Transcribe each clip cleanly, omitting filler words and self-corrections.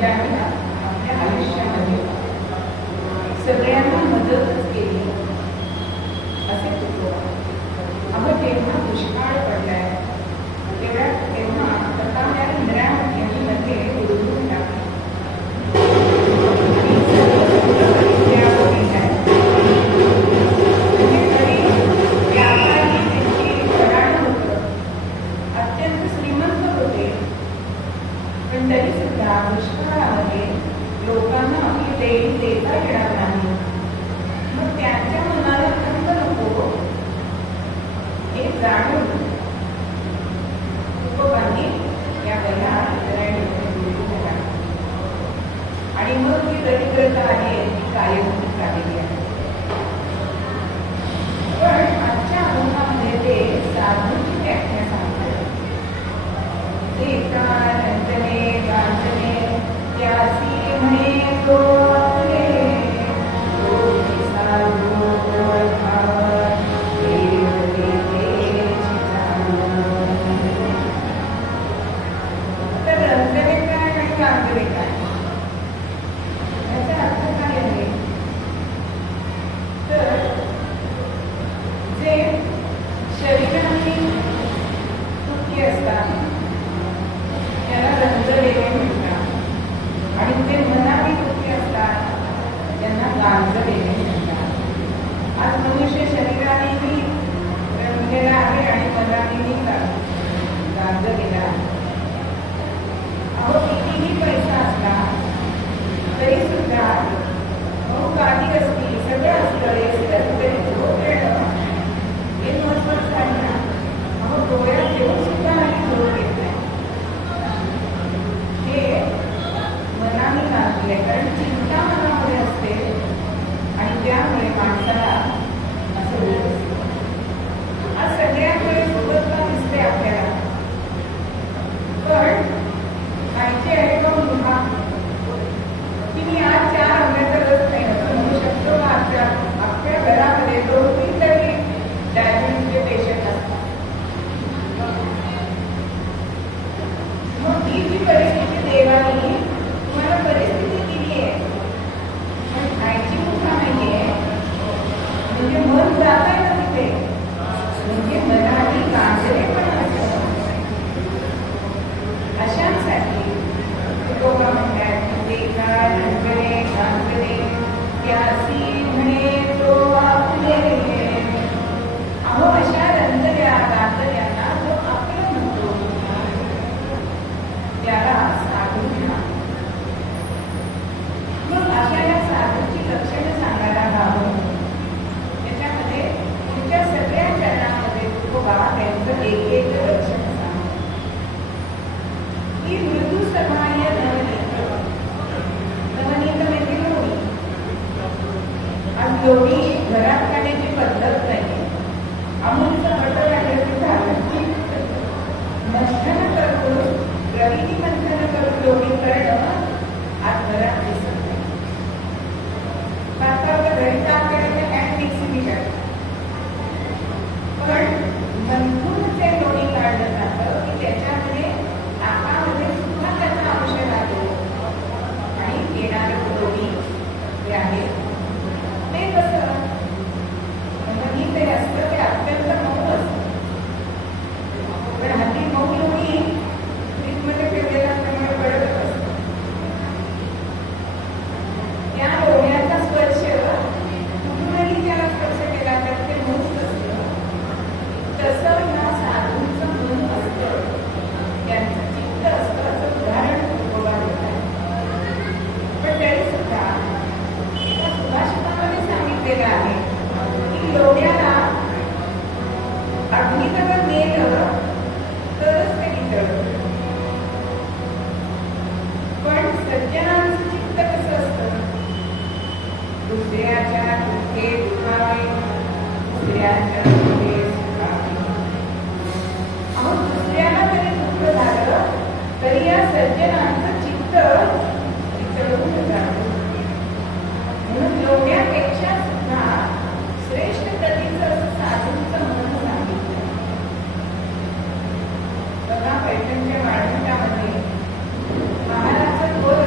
ज्यांनी आपल्या आयुष्यामध्ये सगळ्यांना मदतच केली असे तुकोबा. अगं तेव्हा दुष्काळ पडलाय तेव्हा आता त्या इंद्रायणीमध्ये उडवून टाकली. अत्यंत श्रीमंत होते, पण तरी सुद्धा दुष्काळामध्ये लोकांना आपली देणी देता येणार नाही. मग त्यांच्या मनाला खंत नको हे जाणून तुकोबांनी या बऱ्या आणि मग ही दरिद्रता आहे ती कायम राहिली आहे. पण आजच्या अनुभवामध्ये ते साधूची व्याख्या सांगतात. रंजने गांजने त्यासी म्हणे तो आपले साधू तर रंजने काय आणि गांजने काय याचा अर्थ काय आहे? तर जे शरीराने दुःखी असतात त्याला रंजलेले म्हणतात, आणि जे मनाने दुःखी असतात त्यांना गांजलेले म्हणतात. आज मनुष्य शरीरानेही रंजलेला आहे आणि मनानेही गांजलेला आहे. अहो कितीही पैसा असला तरी सुद्धा गादी असती, सगळं असतं, तरी झोप येणं हे महत्वाचं आहे ना. अहो डोळ्यात येऊन सुद्धा आणि झोप येत नाही. हे मनाने गांजले, कारण चिंता मनामध्ये असते आणि त्यामुळे माणसाला असं होत असतं. आज सगळ्यांकडे सुबत्ता दिसते आपल्याला, पण खायची आहे का मुलगा की मी आज 4 आंब्याचा रस नाही असं म्हणू शकतो का? आपल्या घरामध्ये 2-3 तरी डायबिटीसचे पेशंट असतात. मग ही जी परिस्थिती देवानी तुम्हाला परिस्थिती दिली आहे, पण खायची मुठा नाहीये, म्हणजे मन जात आहे ना तिथे, म्हणजे मनाने गांजले पण असतं. अशांसाठी तुकोबा म्हणतात की रंजने गांजने त्यासी म्हणे तो आपले. अहो अशा रंजल्या गांजल्यांना जो आपलं म्हणतो त्याला साधू म्हणा. मग अशा या साधूची लक्षणं सांगायला हवं. त्याच्यामध्ये तुमच्या सगळ्या चरणामध्ये तुकोबा त्यांचं एक लक्षण सांगा की मृदू सभाय नवनीत. नवनीत म्हणजे लोणी. आज लोणी घरात खाण्याची पद्धत नाही. अमूलचं बटर आलं की झालं. मंथन करून प्रविधी मंथन करून लोणी करणं आज घरात दिसत नाही. आता घरी ताकण्याच्या काय मिक्सिंग करतात, पण मंथून ते लोणी काढलं जातं की त्याच्यामध्ये ताकामध्ये सुद्धा त्याचा अंश राहतो आणि येणारं लोणी जे आहे ते कसं म्हणजे ते असतं ते अत्यंत मऊ असतं. पण हल्ली मऊ लोणी फ्रीजमध्ये ठेवलेला असल्यामुळे कडकच असतं. त्या लोण्याचा स्पर्श कुठूनही त्याला स्पर्श केला तर ते मऊच असतं. तसं या साधूंचं मन असतं, त्यांचं चित्त असतं, असं उदाहरण तुकोबा देतात. पण तरी सुद्धा एका सुभाषितामध्ये सांगितलेलं आहे की लोण्याला अग्नीजवळ नेलं तरच ते वितळतं. पण सज्जनांचं चित्त कसं असतं? दुसऱ्याच्या दुःखे दुखावे, दुसऱ्याच्या सुखे सुखावे. अहो दुसऱ्याला जरी दुःख झालं तरी या सज्जनांचं चित्त वितळून जातं. म्हणून लोण्यापेक्षा सुद्धा श्रेष्ठ प्रतीचं असं साधूंचं मन सांगितलं. बघा पैठणच्या वाळवंटामध्ये महाराज थोर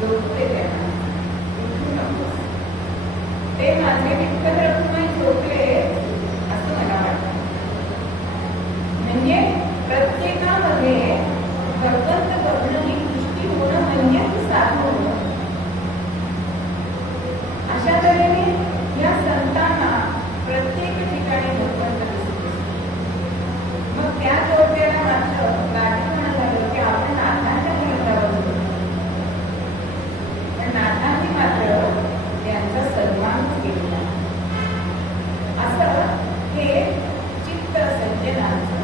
झोपते त्यांना, उठू नकोस. ते माझे विठ्ठल रखुमाई झोपले असं मला वाटतं. म्हणजे प्रत्येकामध्ये भगवंत बघणं ही दृष्टी होणं म्हणजे साधू होणं. अशा तऱ्हेने या संतांना प्रत्येक ठिकाणी भगवंत दिसतो. मग त्या जोडप्याला मात्र गाठवणं झालं की आपण नाथांच्या घरात जावं. पण नाथांनी मात्र त्यांचा सन्मानच केला. असं हे चित्त सज्जनांचं.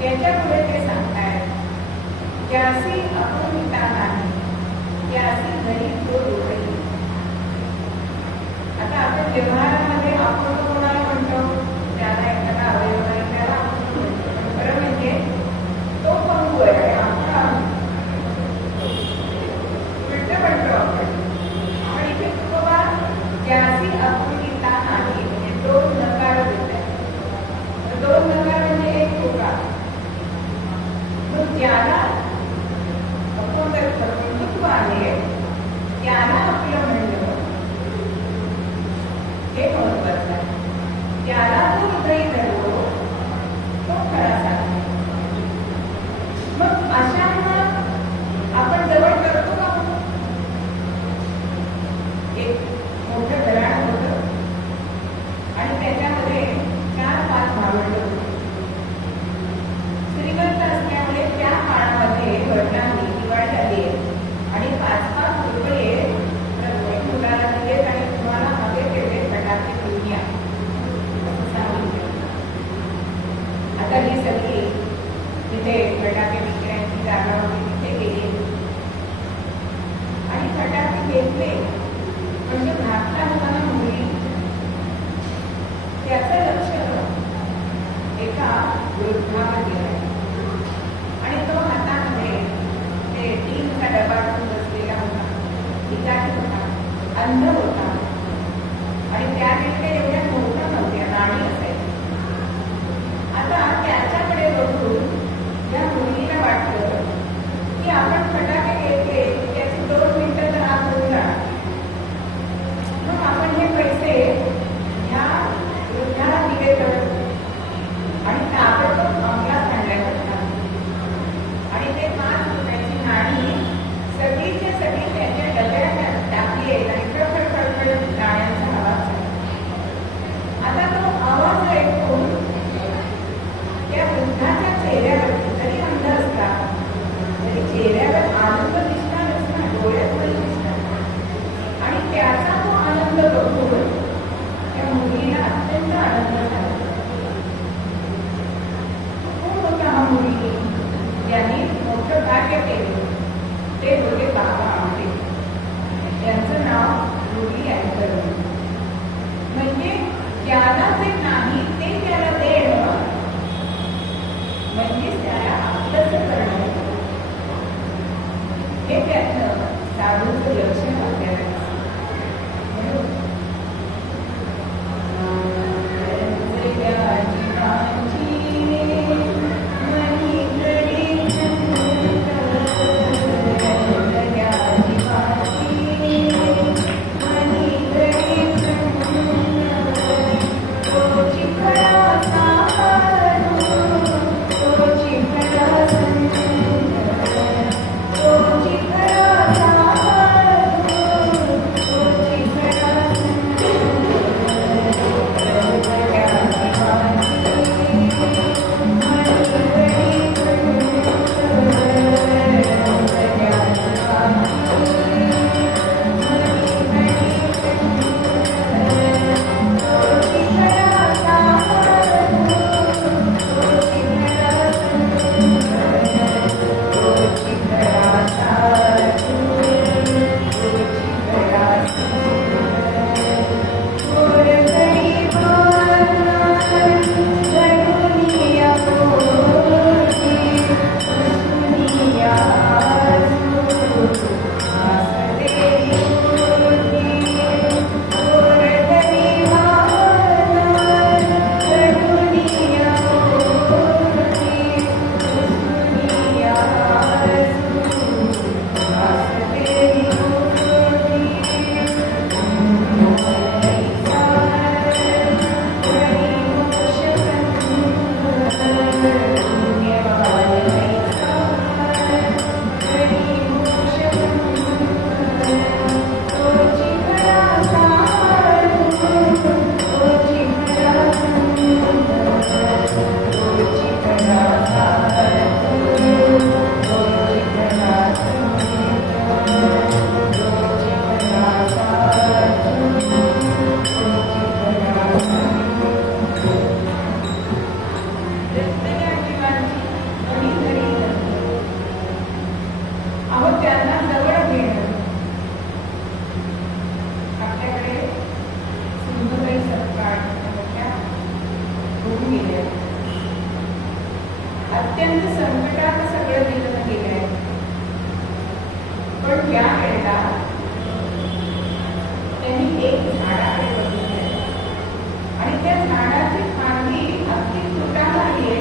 त्याच्यामुळे ते सांगतायत त्यासी अपूर्णिता नाही, त्यासी घरी तो डोकली. आता आपण व्यवहारामध्ये आपण कोणाला म्हणतो, त्याला एखादा अवयव आहे त्याला आपण म्हणतो. खरं म्हणजे तो पंगू आहे, आपण उलट म्हणतो आपण. पण इथे बाबा त्यासी अपूर्णिता नाही म्हणजे दोन नकार देत आहे. दोन नकार म्हणजे एक होकार. ज्याला अपंगत्व आहे त्याला आपलं म्हणणं हे महत्वाचं आहे. त्याला जो हृदय धरतो तो खरा सांगतो. मग अशांना आपण जवळ करतो का? एक मोठं घराणं होतं आणि त्याच्यामध्ये 4-5 भावंड होते. श्रीमंत असल्यामुळे त्या काळामध्ये वडिलांनी दिवाळी आली आणि 5-5 रुपये प्रत्येक मुलाला दिलेत आणि तुम्हाला हवे तेवढे फटाके घेऊन या असं सांगितलं. आता ही सगळी तिथे फटाके विकण्याची जागा होती तिथे गेली आणि फटाके घेतले. म्हणजे धाकटा होताना मुली त्याचं लक्ष एका वृद्धावर गेलं आणि तो हातामध्ये ते टीनचा डबा ठेवून बसलेला होता. भिकारी होता, अंध होता आणि त्या तिथे एवढ्या मोठ्या नव्हत्या, नाणी असायची. आता त्याच्याकडे बघून या मुलीला वाटलं की आपण फटाके घेतले त्याची 2 मिनिटं तर आत होऊन जाणार. मग आपण हे पैसे ह्या वृद्धाला दिले तर आणि ताबडतोब अंमलात आणल्या जातात. आणि ते 5 रुपयाची नाणी सगळीच्या सगळी त्याच्या डब्यात टाकली आणि खडखड नाण्यांचा आवाज झाला. आता तो आवाज ऐकून त्या वृद्धाच्या चेहऱ्यावर जरी अंध असता तरी चेहऱ्यावर आनंद दिसणारच ना, डोळ्यात दिसणार. आणि त्याचा तो आनंद बघून त्या मुलीला अत्यंत आनंद झाला. कोण होता हा मुली ज्यांनी मोठं कार्य केले? ते होते बाबा आमटे. त्यांचं नाव मुली अँकर. म्हणजे ज्याला जे नाही ते त्याला देणं म्हणजे त्याला आपलंच करणं हे त्यातलं साधूचं लक्षण आपल्याला. रक्तल्या जीवांची अणी धरी अहो त्यांना जवळ घेणं. आपल्याकडे सिंधुताई सपकाळ होऊन गेल्या. अत्यंत संकटात सगळं दिलं गेलंय. पण या वेळेला त्यांनी एक झाडाकडे बघितलंय आणि त्या झाडाची फांदी अगदी तुटाला आहे,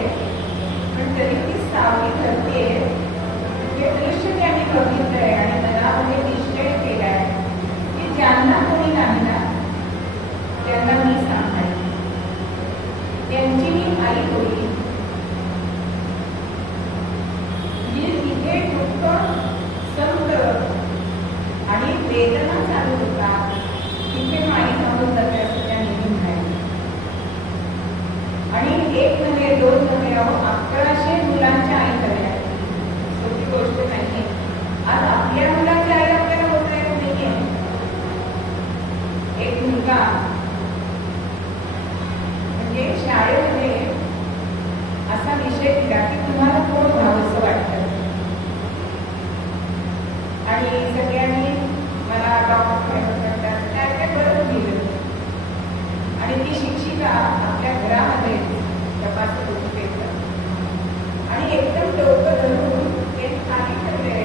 पण तरी ती सावली धरतीये. हे दृश्य त्यांनी बघितलंय आणि मनामध्ये निश्चय केलाय की ज्यांना कोणी नाही ना त्यांना मी सांभाळेन. त्यांची मी आई होईल. इथे दुःख संत आणि वेदना चालू होतात तिथे माई थांबून जाते असं त्या निघून राहिले. आणि एक नव्हे दोन नव्हे अहो 1100 मुलांच्या आई झाल्या. सोपी गोष्ट नाहीये. आज आपल्या मुलाची आई आपल्याला होत नाहीये. एक मुलगा म्हणजे शाळेमध्ये असा विषय दिला की तुम्हाला कोण व्हावंसं वाटतं आणि सगळ्यांनी मला डॉक्टर व्हायचं वाटतं. काय बरं दिलं आणि ती शिक्षिका आपल्या घरामध्ये तपासत होती पेपर आणि एकदम डोकं धरून ते खाली ठेवले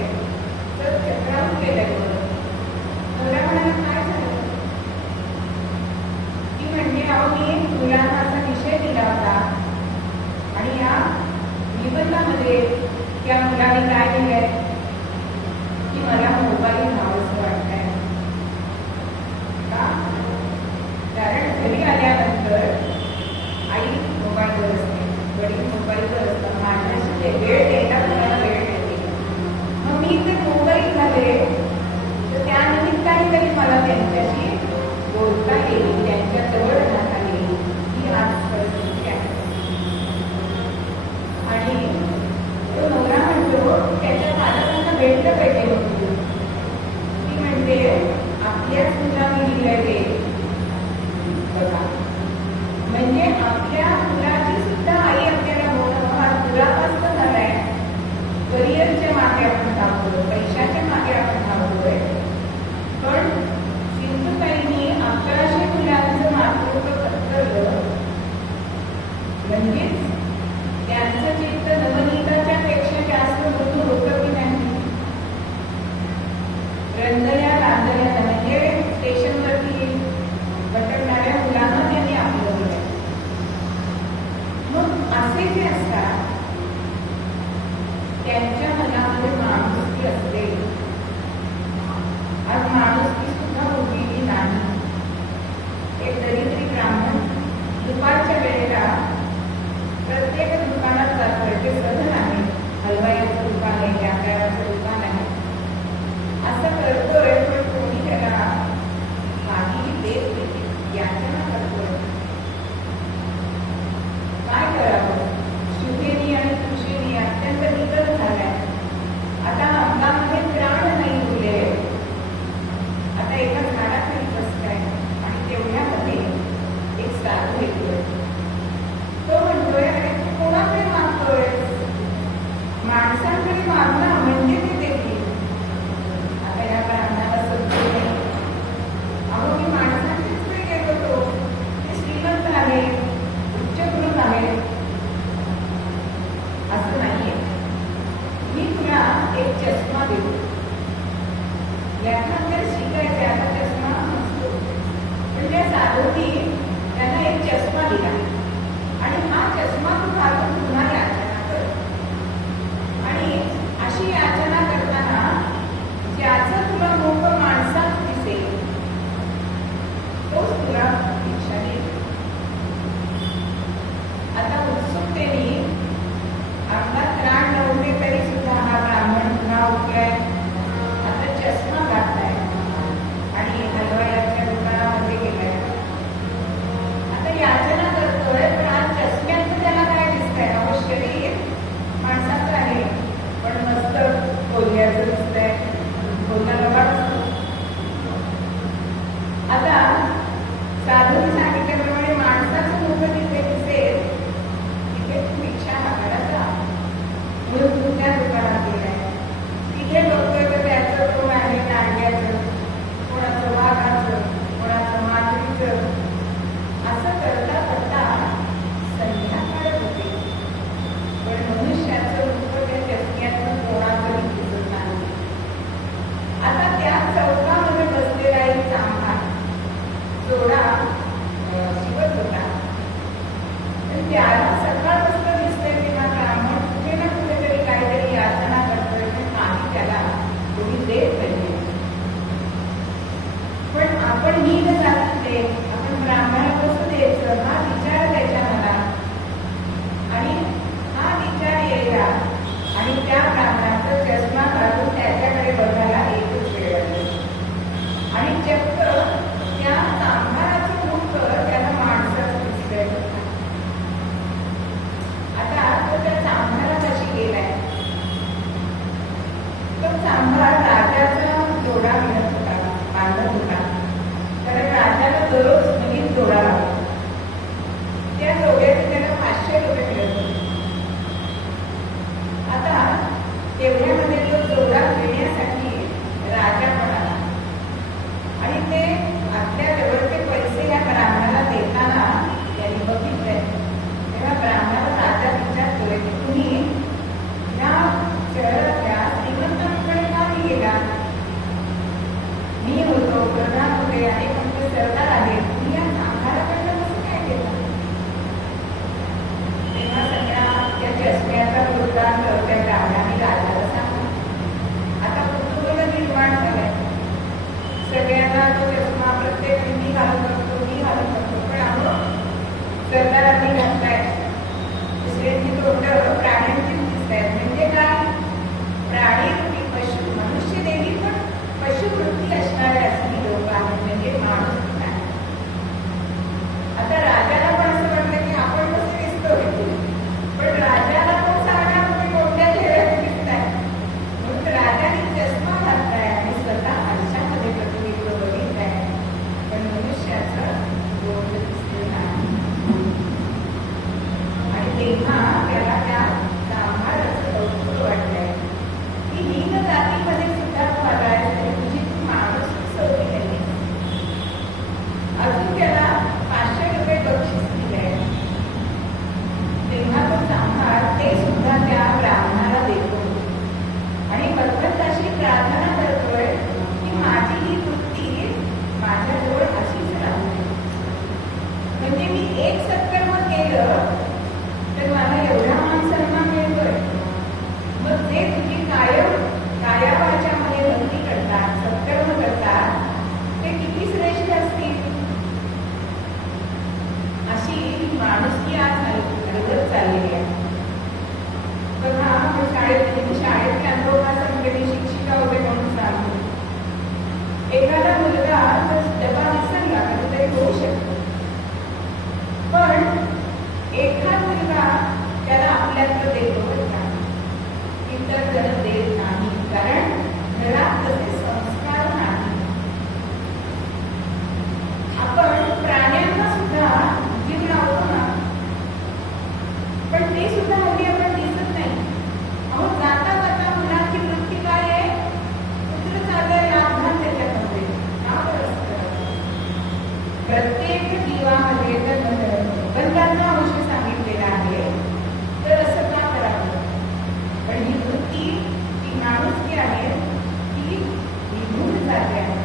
तर चक्रावून गेलं. नवऱ्या म्हणाला काय झालं? ती म्हणजे अहो मी मुलांना असा विषय दिला होता आणि या निबंधामध्ये त्या मुलाने काय लिहिलंय की मला मोबाईल हवासं वाटतंय. का? कारण घरी आल्यानंतर आई मोबाईलवर असते, वडील मोबाईलवर असतात. माझ्याशी वेळ द्यायला मला वेळ देते. मग मी जर मोबाईल झाले तर त्यानिमित्ताने तरी मला त्यांच्याशी बोलता येईल, त्यांच्या जवळ राहता येईल. ही आज परिस्थिती आहे. आणि तो नवरा म्हणतो त्याच्या पालकांना भेटलं पाहिजे होतं. ती म्हणते आपल्याच मुलाने दिलंय ते बघा. म्हणजे आपल्या मुलाची सुद्धा आई आपल्याला होणं हा दुरापास्त झालाय. करिअरच्या मागे आपण धावतोय, पैशाच्या मागे आपण धावतोय. पण सिंधुताईंनी 1100 मुलांचं मातृत्व पत्करलं. म्हणजेच त्यांचं चित्त नवनीताच्या पेक्षा जास्त मृदू होतं की नाही? रंजल्या रांजल्या म्हणजे स्टेशनवरती भटकणाऱ्या मुलांना त्यांनी आपलं दिलं. मग असे जे असतात त्यांच्या मनामध्ये माणुसकी असते. आज माणुसकी सुद्धा उरलेली नाही. एक दरिद्री ब्राह्मण दुपारच्या वेळेला प्रत्येक दुकानात जातोय. ते सधन आहे, हलवाईचं दुकान आहे, व्यापाराचं दुकान आहे, असं करतोय. पण कोणी त्याला काहीही देत नाही, याचना करतोय. काय करावं? शुभेनी आणि तुषेनी अत्यंत निकट झालाय. आता अंगामध्ये प्राण नाही उरले. आता एका झाडाखाली बसलाय आणि तेवढ्यामध्ये एक साधू येतोय. तो म्हणतोय अरे तू कोणाकडे मागतोय? माणसांकडे मागणं म्हणजे ते देखील. आता या ब्राह्मणाला गेला आणि त्या ब्राह्मणाचा चष्मा घालून त्याच्याकडे बघायला एकच वेळ आली आणि चक्क त्या चांभाराचं मुख त्याला माणसाचं दिसतंय. आता तो त्या चांभारापाशी गेलाय. तो चांभार राजाचा जोडा मिळत होता, बांधत होता, कारण राजाला दररोज नवीन जोडा लागतो. त्या जोड्याचे त्याला 500 रुपये मिळत होते. आता तेवढ्यामध्ये तो जोडा घेण्यासाठी राजा म्हणाला आणि ते आपल्या जवळचे पैसे या ब्राह्मणाला देताना त्यांनी बघितले. तेव्हा ब्राह्मणाला राजा विचारतोय की तुम्ही या शहरातल्या श्रीमंतांकडे का नाही गेला? मी होतो, प्रधान होते आणि तुमचे सरदार आहे, तुम्ही या चांभाराकडनं कसं काय केलं? तेव्हा सगळ्या त्या चष्म्याचा वृत्तांत त्या ब्राह्मणाने राजाला सांगितलं. आता कुतूहल निर्माण झालंय सगळ्यांना. तो चष्मा प्रत्येक मी घालू शकतो, मी घालू शकतो, पण आम्ही सरदारांनी घातलाय. दुसऱ्यांची तोंड प्राण्यांची दिसत आहेत. म्हणजे काय? प्राणी पशु, मनुष्य देवी पण पशुवृत्ती असणारे असली लोक आहेत, म्हणजे माणूस नाही. आता राजाला पण असं वाटलं की आपण कसं दिसतो, पण राजाला पण सांगणार तुम्ही कोणत्या चेहऱ्यात दिसताय. म्हणून राजाने चष्मा घातलाय आणि स्वतः आरशामध्ये प्रतिबिंब बघितलंय, पण मनुष्याचं तोंड दिसलं नाही. आणि तेव्हा त्याला त्या चांभाराचं कौतुक वाटलंय की हीन जातीमध्ये सुद्धा तू आलाय, तुझी तू माणूस सवयी नाही. अजून त्याला 500 रुपये बक्षीस दिलंय. तेव्हा तो चांभार ते सुद्धा त्या ब्राह्मणाला देतो आणि भगवंताशी प्रार्थना करतोय की माझी ही वृत्ती माझ्याजवळ अशीच राहू दे. म्हणजे मी एक सत्कर्म केलं तर मला एवढा मान सन्मान मिळतोय. मग जे तुझी कायावाच्यामध्ये भक्ती करतात, सत्कर्म करतात, ते किती श्रेष्ठ असतील. अशी माणुसकी आज हलवत चाललेली आहे. बघा, शाळेतल्या अनुभव सांगते, मी शिक्षिका होते म्हणून सांगतो. एखादा मुलगा जर डबा विसरला कधीतरी होऊ शकतो, पण एखादा मुलगा त्याला आपल्यातलं देतो का? इतर जण देत नाही, कारण घरात तसे संस्कार नाही. आपण प्राण्यांना सुद्धा जीव लावतो ना, पण ते सुद्धा हल्ली आपण दिसत नाही. अहो, जाता जाता मुलांची वृत्ती काय आहे? कुठलं चाललंय लाभदान त्याच्यामध्ये नाव असतं. प्रत्येक जीवामध्ये तर बंधाचा अंश सांगितलेला आहे, तर असं का करावं? पण ही वृत्ती, ती माणुसकी आहे, ती निघून जाते आहे.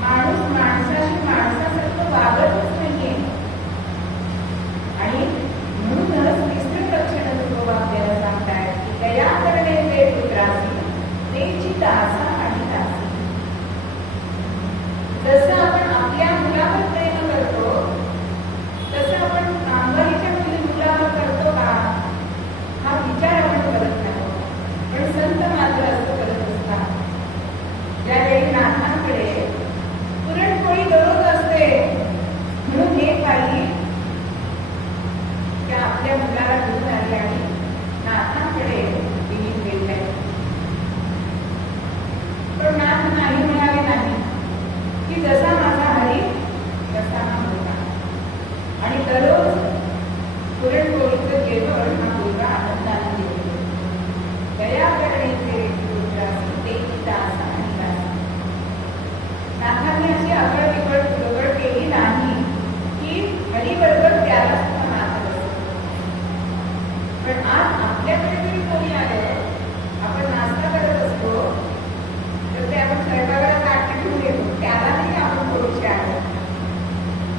माणूस माणसाशी माणसासारखं वागतच नाहीये. आणि म्हणूनच विस्तृत लक्षण तुकोबा आपल्याला सांगतायत की दया करणे ते पुत्रासी, तेची दासा आणि दासी. जसं आपण आपल्या मुलावर प्रेम करतो, तसं आपण कामवालीच्या मुलावर करतो का? हा विचार आपण करत नाही. पण संत मात्र असं करत असतात. ज्यावेळी नाथांकडे पुरणपोळी दररोज असते, म्हणून हे काही त्या आपल्या मुलाला घेऊन आले आणि नाथांकडे तिने गेले. पण नाथ नाही म्हणाले नाही की जसा माझा हरी तसा हा मुलगा. आणि दररोज पुरणपोळीचं जेवण हा मुलगा आनंदाने देतो. दया करण्याचे पुत्रासी, तेची दास आणि दासी. नाथांनी अशी अकळ विकळ गडबड केली नाही की हरीबरोबर त्याला सुद्धा नाथ बसतो. पण आज आपल्याकडे जरी कोणी आलं, आपण नाश्ता करत असतो, तर ते आपण स्वयंपाकाला ताट घेऊन येतो, त्याला नाही आपण थोडीशी आणतो.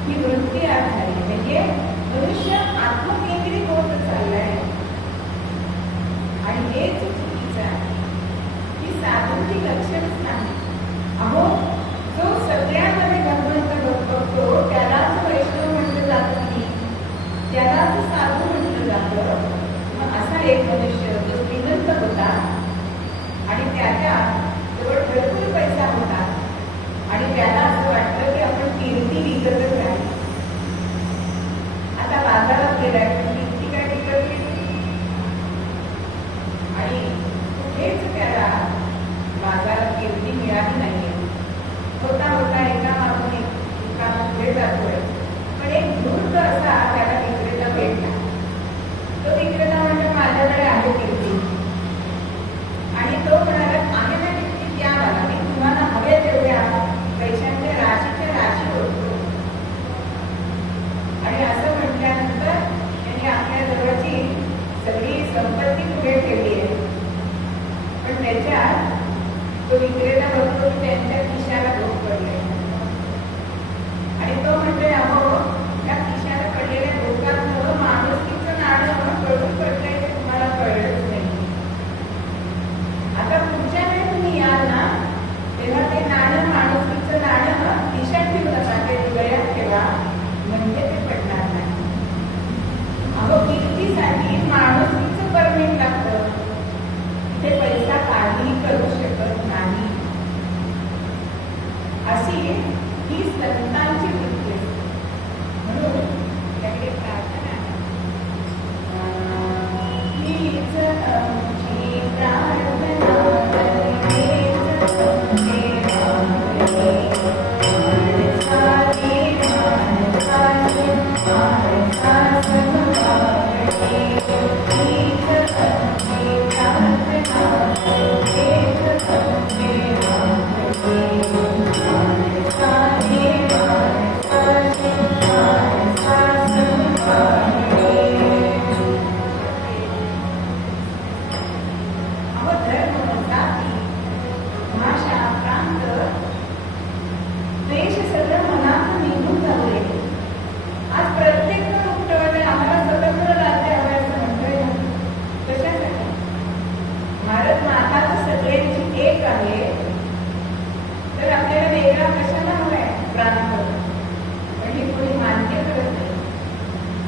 ही वृत्ती आज झाली. म्हणजे मनुष्य आत्मकेंद्रित होत चाललाय आणि हेच चुकीचं आहे. ही साधूंची लक्षणच नाही. अहो, जो सगळ्यामध्ये भगवंत बघतो त्यालाच वैष्णव म्हटलं जातं, त्यालाच साधू म्हटलं जातं. मग असा एक मनुष्य त्याच्या जवळ भरपूर पैसा होता आणि त्याला असं वाटलं की आपण कीर्ती विकतच राहील. आता बाजारात गेलाय कीर्ती काय विकत आणि कुठेच त्याला बाजारात कीर्ती मिळाली नाहीये. होता होता एका मागून एका पुढे जातोय, पण एक धूर्त असा त्याला विक्रेता भेटला. तो विक्रेता म्हणजे माझ्याकडे आहे कीर्ती, आणि तो म्हणाला आहे ना कीर्ती द्या मला, मी तुम्हाला हवे तेवढ्या पैशांच्या राशीच्या राशी होतो. आणि असं म्हटल्यानंतर त्यांनी आपल्या जवळची सगळी संपत्ती पुढे ठेवली आहे. पण त्याच्यात तो विक्रेता बघतो की त्यांच्या खिशाला धोक पडले आणि तो म्हणतोय अहो त्या खिशाला पडलेल्या धोकामुळं माणुसकीचं नाणं गळून पडलंय ते तुम्हाला कळलंच नाही. आता पुढच्या वेळी तुम्ही याल ना तेव्हा ते नाणं माणुसकीचं नाणं खिशात ठेवू नका, ते हृदयात ठेवा, म्हणजे ते पडणार नाही. अहो कीर्तीसाठी माणुसकीचं परमिट लागतं, ते पैसा काहीही करू शकत नाही. अशी ही संतांची वृत्ती असते. म्हणून त्याकडे प्रार्थना आहे, हीच आमची प्रार्थना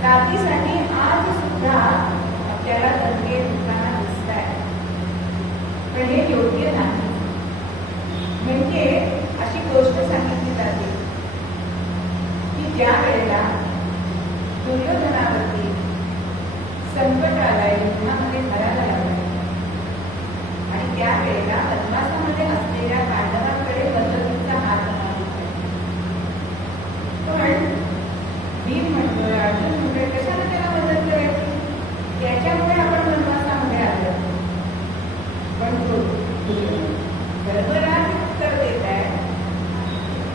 जातीसाठी आज सुद्धा आपल्याला दंगे दुकाना दिसत आहे, पण हे योग्य नाही. म्हणजे अशी गोष्ट सांगितली जाते की ज्या वेळेला दुर्योधनावरती संकट आलंय, युद्धामध्ये मरायला लागलाय, आणि त्या वेळेला वनवासामध्ये असलेल्या पांडवांकडे मदतीचा हात मागितला. पण भीम म्हणतोय, अर्जुन म्हणतोय, कशाला त्याला मदत करायची, त्याच्यामुळे आपण वनवासामध्ये आलो. पण तो धर्मराज उत्तर देत आहे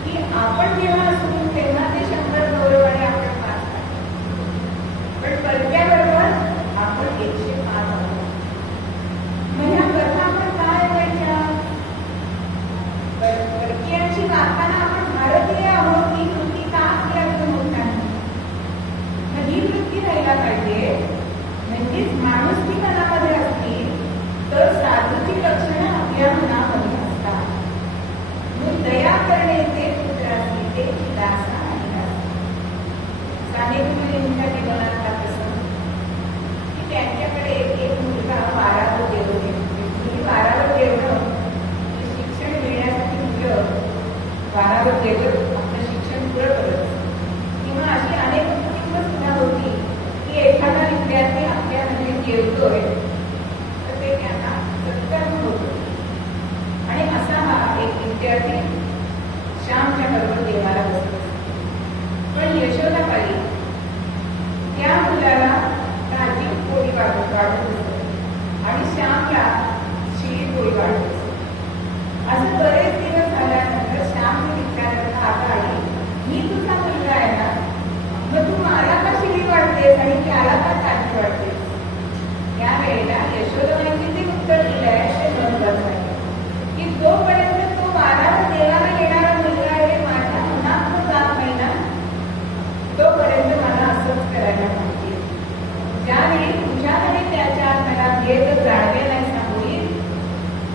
की आपण जेव्हा असू तेव्हा ते 100 गौरवाने आपण 5 पण परक्याबरोबर आपण 105 आहोत. मग ह्या कथा आपण काय ऐकायच्या? परकीयांची गाताना आपण भारतीय आहोत ही वृत्ती का आपली अजून होत नाही? मग ही वृत्ती राहायला पाहिजे. म्हणजेच माणुसकी मनामध्ये असली तर साधूची लक्षणं आपल्या मनामध्ये असतात. मग दया करणे ते पुत्रासी ते दासा आणि साने मुलींच्या जीवनातला प्रसंग की त्यांच्याकडे एक मुलगा 12वर गेलो. मुली 12वर गेलं शिक्षण मिळण्यासाठी मुलं 12वर गेलं आपलं शिक्षण पुरं करत. किंवा अशी अनेक कुटुंब सुद्धा होती की एखादा विद्यार्थी आपल्यामध्ये जेवतोय तर ते त्यांना सत्कर्म होतो. आणि असा हा एक विद्यार्थी श्यामच्या बरोबर देवाला बसतो. पण यशोदाबाई त्या मुलाला भाजी पोळी वाढत असतो आणि श्यामला शिळी पोळी वाढत असतो. असं बरेच दिवस झाल्यानंतर श्यामने विचारलं, आता आई मी तुझा मुलगा आहे ना, मग तू मला का शिळी वाढतेस आणि त्याला का काठी वाढतेस? या वेळेला यशोदाबाईंनी जे उत्तर दिलं आहे ते महत्वाचं आहे की जोपर्यंत तो 12वर देवाला येणारा मुलगा आहे माझ्या मनात जात नाही ना, तोपर्यंत मला असंच करायला पाहिजे. ज्यावेळी तुझ्याकडे त्याच्या मला भेद जाणवेलायचा होईल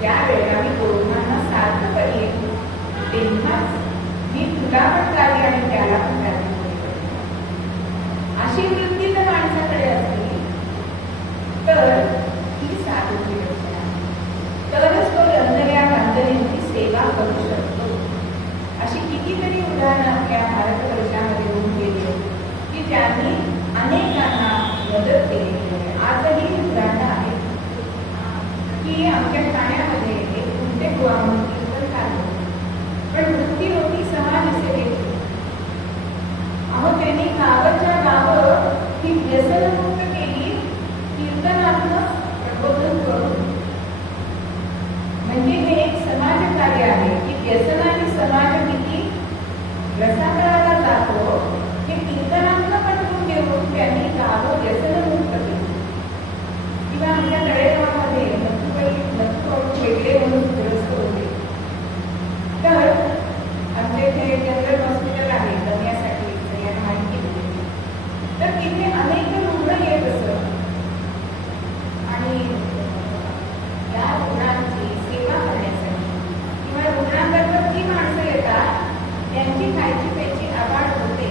त्यावेळेला मी दोघांना साध्य करेन, तेव्हाच मी तुला पण गावी आणि त्याला पण गावी. अशी वृत्ती जर माणसाकडे असली तर ही साधूची लक्षण आहे. तरच तो रंजल्या बांधणीची सेवा करू शकतो. अशी कितीतरी उदाहरणं आपल्या भारतवर्षामध्ये होऊन गेली की ज्यांनी अनेकांना मदत केलेली आहे. आजही उदाहरणं आहेत की आमच्या ठाण्यामध्ये एक कुंटे गुवामूर्ती पण वृत्ती होती समाजसेवेची. अहो त्यांनी गावाच्या गावं ही व्यसनमुक्त केली कीर्तनात्मक प्रबोधन करून. म्हणजे हे एक समाज कार्य आहे की व्यसनाने समाज किती रसातळाला जातो हे कीर्तनात्मक पटवून देऊन त्यांनी गावं व्यसनमुक्त केली. किंवा आमच्या तळेगावामध्ये नथुबाई वेगळे म्हणून ग्रस्त होते. तर आमच्या इथे जनरल हॉस्पिटल आहे करण्यासाठी सगळ्यांना माहिती होती. तर तिथे अनेक रुग्ण येत असत आणि या रुग्णांची सेवा करण्यासाठी किंवा रुग्णांबरोबर जी माणसं येतात त्यांची खायची प्यायची आवाड होते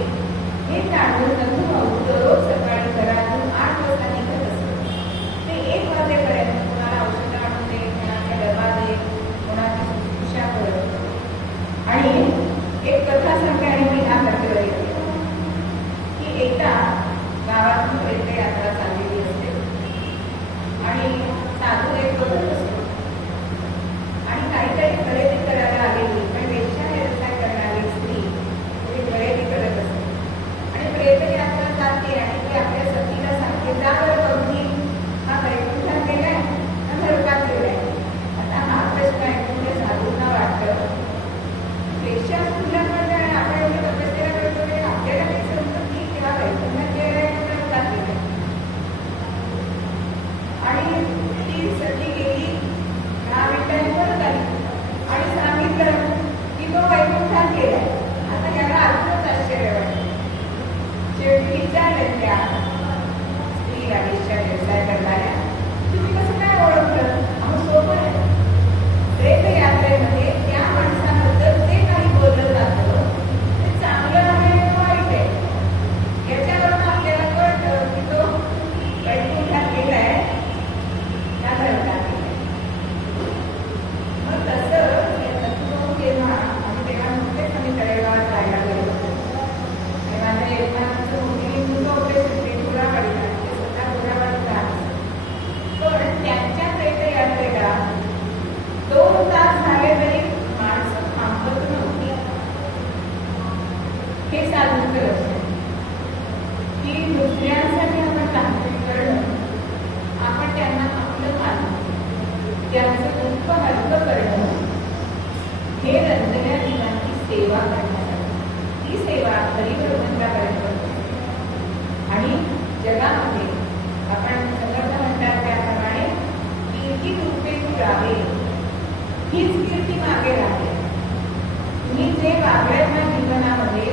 हे टाळून नथुभाऊ दररोज सकाळी घरातून 8 वाजता निघत असत. ते 1 वाजेपर्यंत कोणाला औषधं आणून दे, कोणाचा डबा दे, कोणाची शुश्रूषा करत. आणि एक कथा सांगते आणि मी ह्या कथेवर येते की एकदा गावातून प्रेत यात्रा चाललेली असते आणि साधू एक बघत असतो आणि काहीतरी खरेदी करायला आलेली पण वेश्या व्यवसाय करणारी स्त्री ती खरेदी करत असते आणि प्रेत यात्रा जाते आणि ती आपल्या सतीला सांगते जा बरं बघी हा वैकुंठात गेलाय का नरकात गेलाय. आता हा प्रश्न ऐकून त्या साधूंना वाटतं वेश्या मुलांमध्ये आणि आपण एवढी तपस्या करतो ते आपल्याला काही समजत नाही किंवा वैकुंठात गेलाय का नरकात गेलाय. आणि ती सती गेली 10 मिनिटांनी परत आली आणि सांगितलं की तो वैकुंठात गेलाय. आता याला अजूनच आश्चर्य वाटलं. शेवटी विचारलं त्या स्त्रीला वेश्या व्यवसाय करणाऱ्या तुम्ही कसं काय ओळखलं. अहो सोपं आहे. प्रेत यात्रेमध्ये त्या माणसाबद्दल जे काही बोललं जातं ते चांगलं आहे किंवा वाईट आहे याच्यावरून आपल्याला कळतं की तो वैकुंठात गेलाय त्या नरकात गेलाय. मग तसं जेव्हा आम्ही तेव्हा नुकतेच आम्ही तळेगावात जायला गेलो आणि माझ्या यजमानाचं मुलींचं ऑपरेशन ते घोडावाडीला ते स्वतः घोडावाडीत राहत. पण त्यांच्या प्रेत यात्रेला 2 तास झाले तरी माणसं थांबत नव्हती. हे साधूचं लक्षण की दुसऱ्यांसाठी आपण काहीतरी करणं, आपण त्यांना आपलं मानणं, त्यांचं दुःख हलकं करणं हे रंजल्या जीवांची सेवा करण्यासाठी. ही सेवा गरीब आणि जगामध्ये आपण समर्थ म्हणतात त्याप्रमाणे कीर्ती रूपे राहावे हीच कीर्ती मागे राहते. तुम्ही जे वागल्यात ना जीवनामध्ये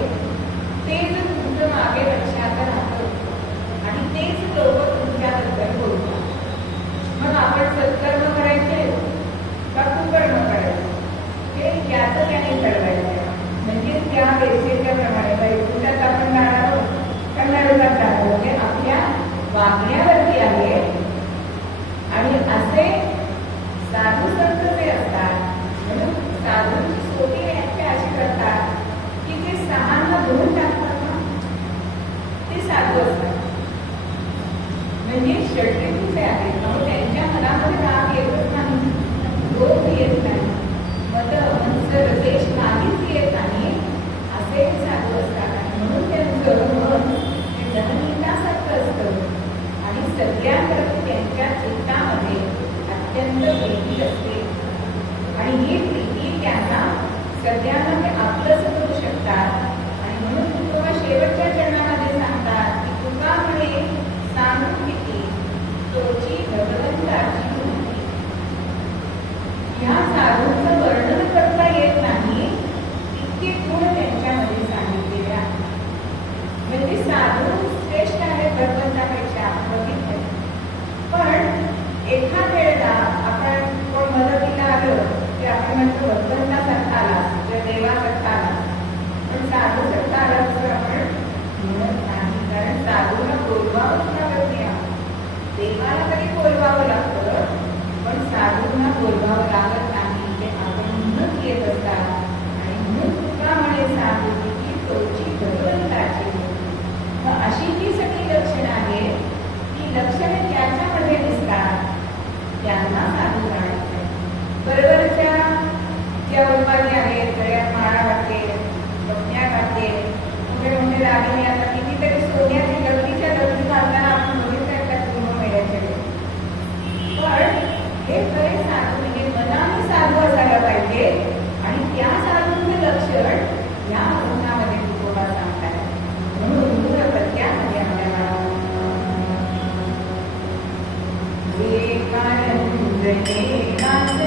ते जर तुमचं मागे लक्षात राहतं आणि तेच लोक तुमच्याबद्दल बोलतात. मग आपण सत्कर्म करायचे का कुकर्म करायचे हे याचं त्याने ठरवायचं. म्हणजे त्या वेळेच्या प्रमाणे वैकुंठात आपण जाणार आहोत का नरकात जाणार आहोत हे आपल्या वागण्यावरती आहे. आणि असे साधू संत जे असतात म्हणून साधूंची सोपी व्याख्या अशी करतात की जे 6 धुवून टाकतात ना ते साधू असतात. म्हणजे षड्रिपूचे आहेत. त्यांच्या मनामध्ये राग येतच नाही, लोभ येत नाही, मद मत्सर द्वेष काहीच येत नाही असे साधू असतात. म्हणून त्यांचं मन हे दहनीतासारखं असतं आणि सगळ्यांप्रती त्यांच्या चित्तामध्ये अत्यंत प्रीती असते. आणि ही प्रीती त्यांना सगळ्यांना ते आपलंच करू शकतात. आणि म्हणून तुकोबा शेवटच्या चरणामध्ये सांगतात की तुका म्हणे सांगू किती तोची भगवंताची मूर्ती. ह्या साधूंचं वर्णन करता येत नाही इतके गुण त्यांच्यामध्ये सांगितलेले आहेत. म्हणजे साधू श्रेष्ठ आहे भगवंतापेक्षा बघितलं. पण एका वेळेला आपण कोण मदतीला आलं की आपण म्हणतो भगवंतासारखा आला किंवा देवासारखा आला. पण साधूसारखा आला तर आपण म्हणत नाही. कारण साधूला बोलवावंच लागत नाही. देवाला तरी बोलवावं लागतं पण साधूंना बोलवावं लागत नाही, ते आपणच येत असतात. आणि म्हणून तुका म्हणे साधू की तोची भगवंताची. मग अशी ही सगळी लक्षणं आहेत, ती लक्षणे त्याच्यामध्ये दिसतात, त्यांना साधू म्हणायचे. बरोबरच्या ज्या उपाधी आहेत, गळ्यात माळा घालते, बसण्या घालते, मोठे मोठे दागिने, आता कितीतरी सोन्याची गल्लीच्या गल्ली घालताना आपण बघितलं त्या कुंभमेळ्याच्या वेळी. पण हे खरे साधू म्हणजे मनाने साधू असायला पाहिजे. आणि त्या साधूंचे लक्षण या ग्रंथामध्ये तुकोबा सांगतात. म्हणून मूळ प्रत्यामध्ये आपल्याला एकानंद एकांत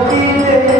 Thank you.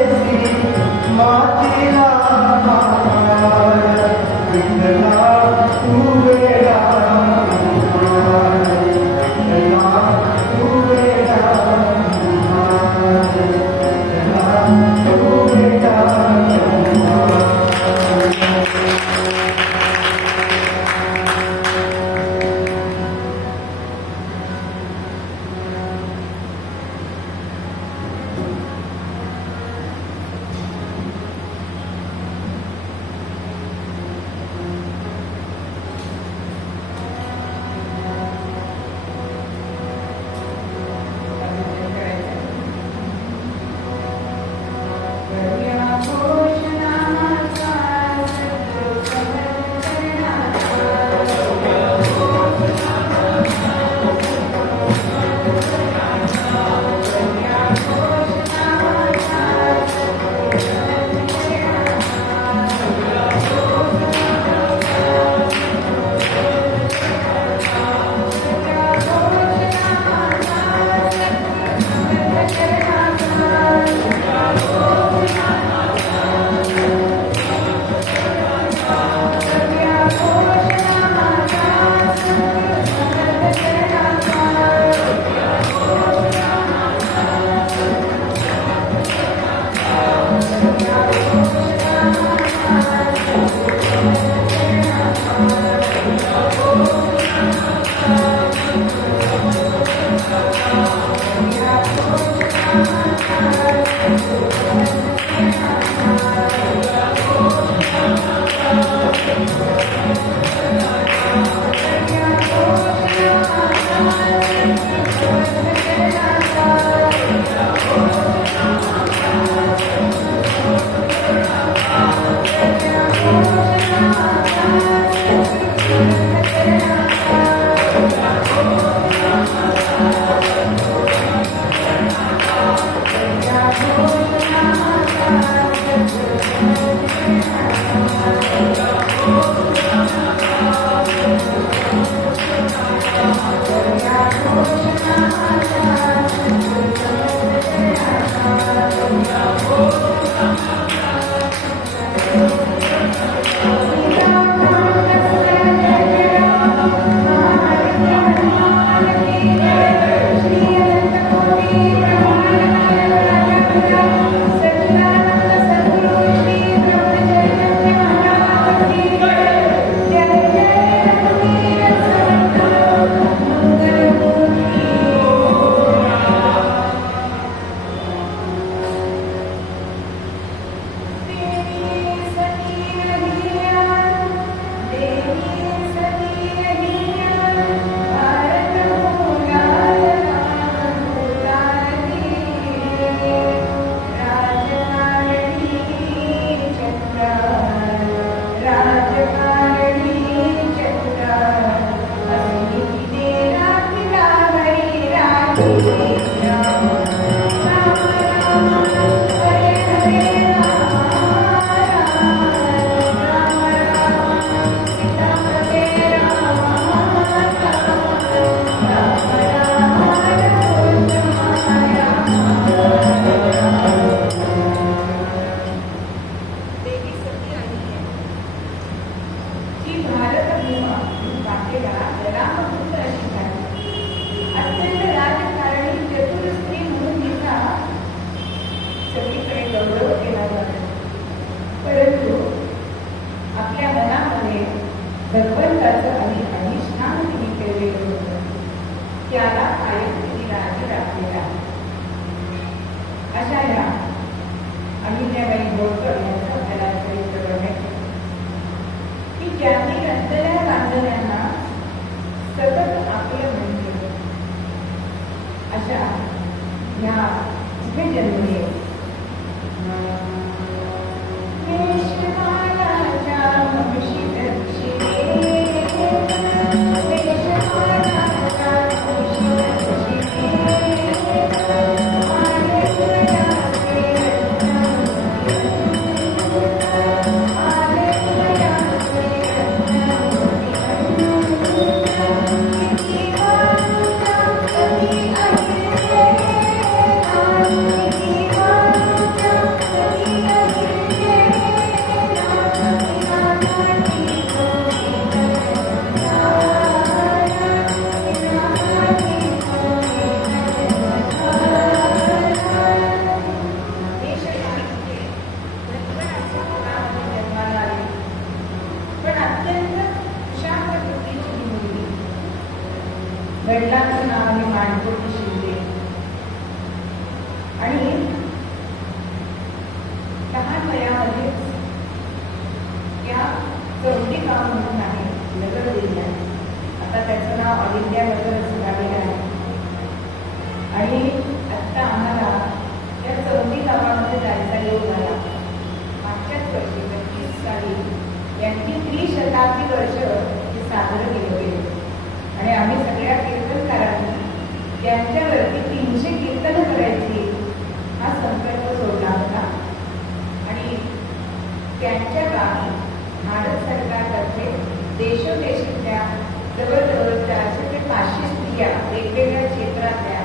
अशा ह्या अहिल्याबाई होळकर यांचं आपल्याला चरित्र बघायचं की ज्यांनी रंजल्या गांधल्यांना सतत आपलं म्हणते अशा ह्या कुठे जन्मले वडिलांचं नाव आहे माणकोटी शिंदे आणि लहान वयामध्येच त्या चौंडी गाव म्हणून आहे नगर जिल्ह्यात, आता त्याचं नाव अहिल्यानगरच झालेलं आहे. आणि आत्ता आम्हाला त्या चौंडी गावामध्ये जायचा योग आला. मागच्याच वर्षी 25 साली यांची त्रिशताब्दी वर्ष हे साजरं केलं गेलं आणि आम्ही सगळ्या कीर्तनकारांनी त्यांच्यावरती 300 कीर्तन करायची हा संकल्प सोडला होता. आणि त्यांच्या गावी भारत सरकारतर्फे देशोदेशातल्या जवळजवळ 400 ते 500 स्त्रिया वेगवेगळ्या क्षेत्रातल्या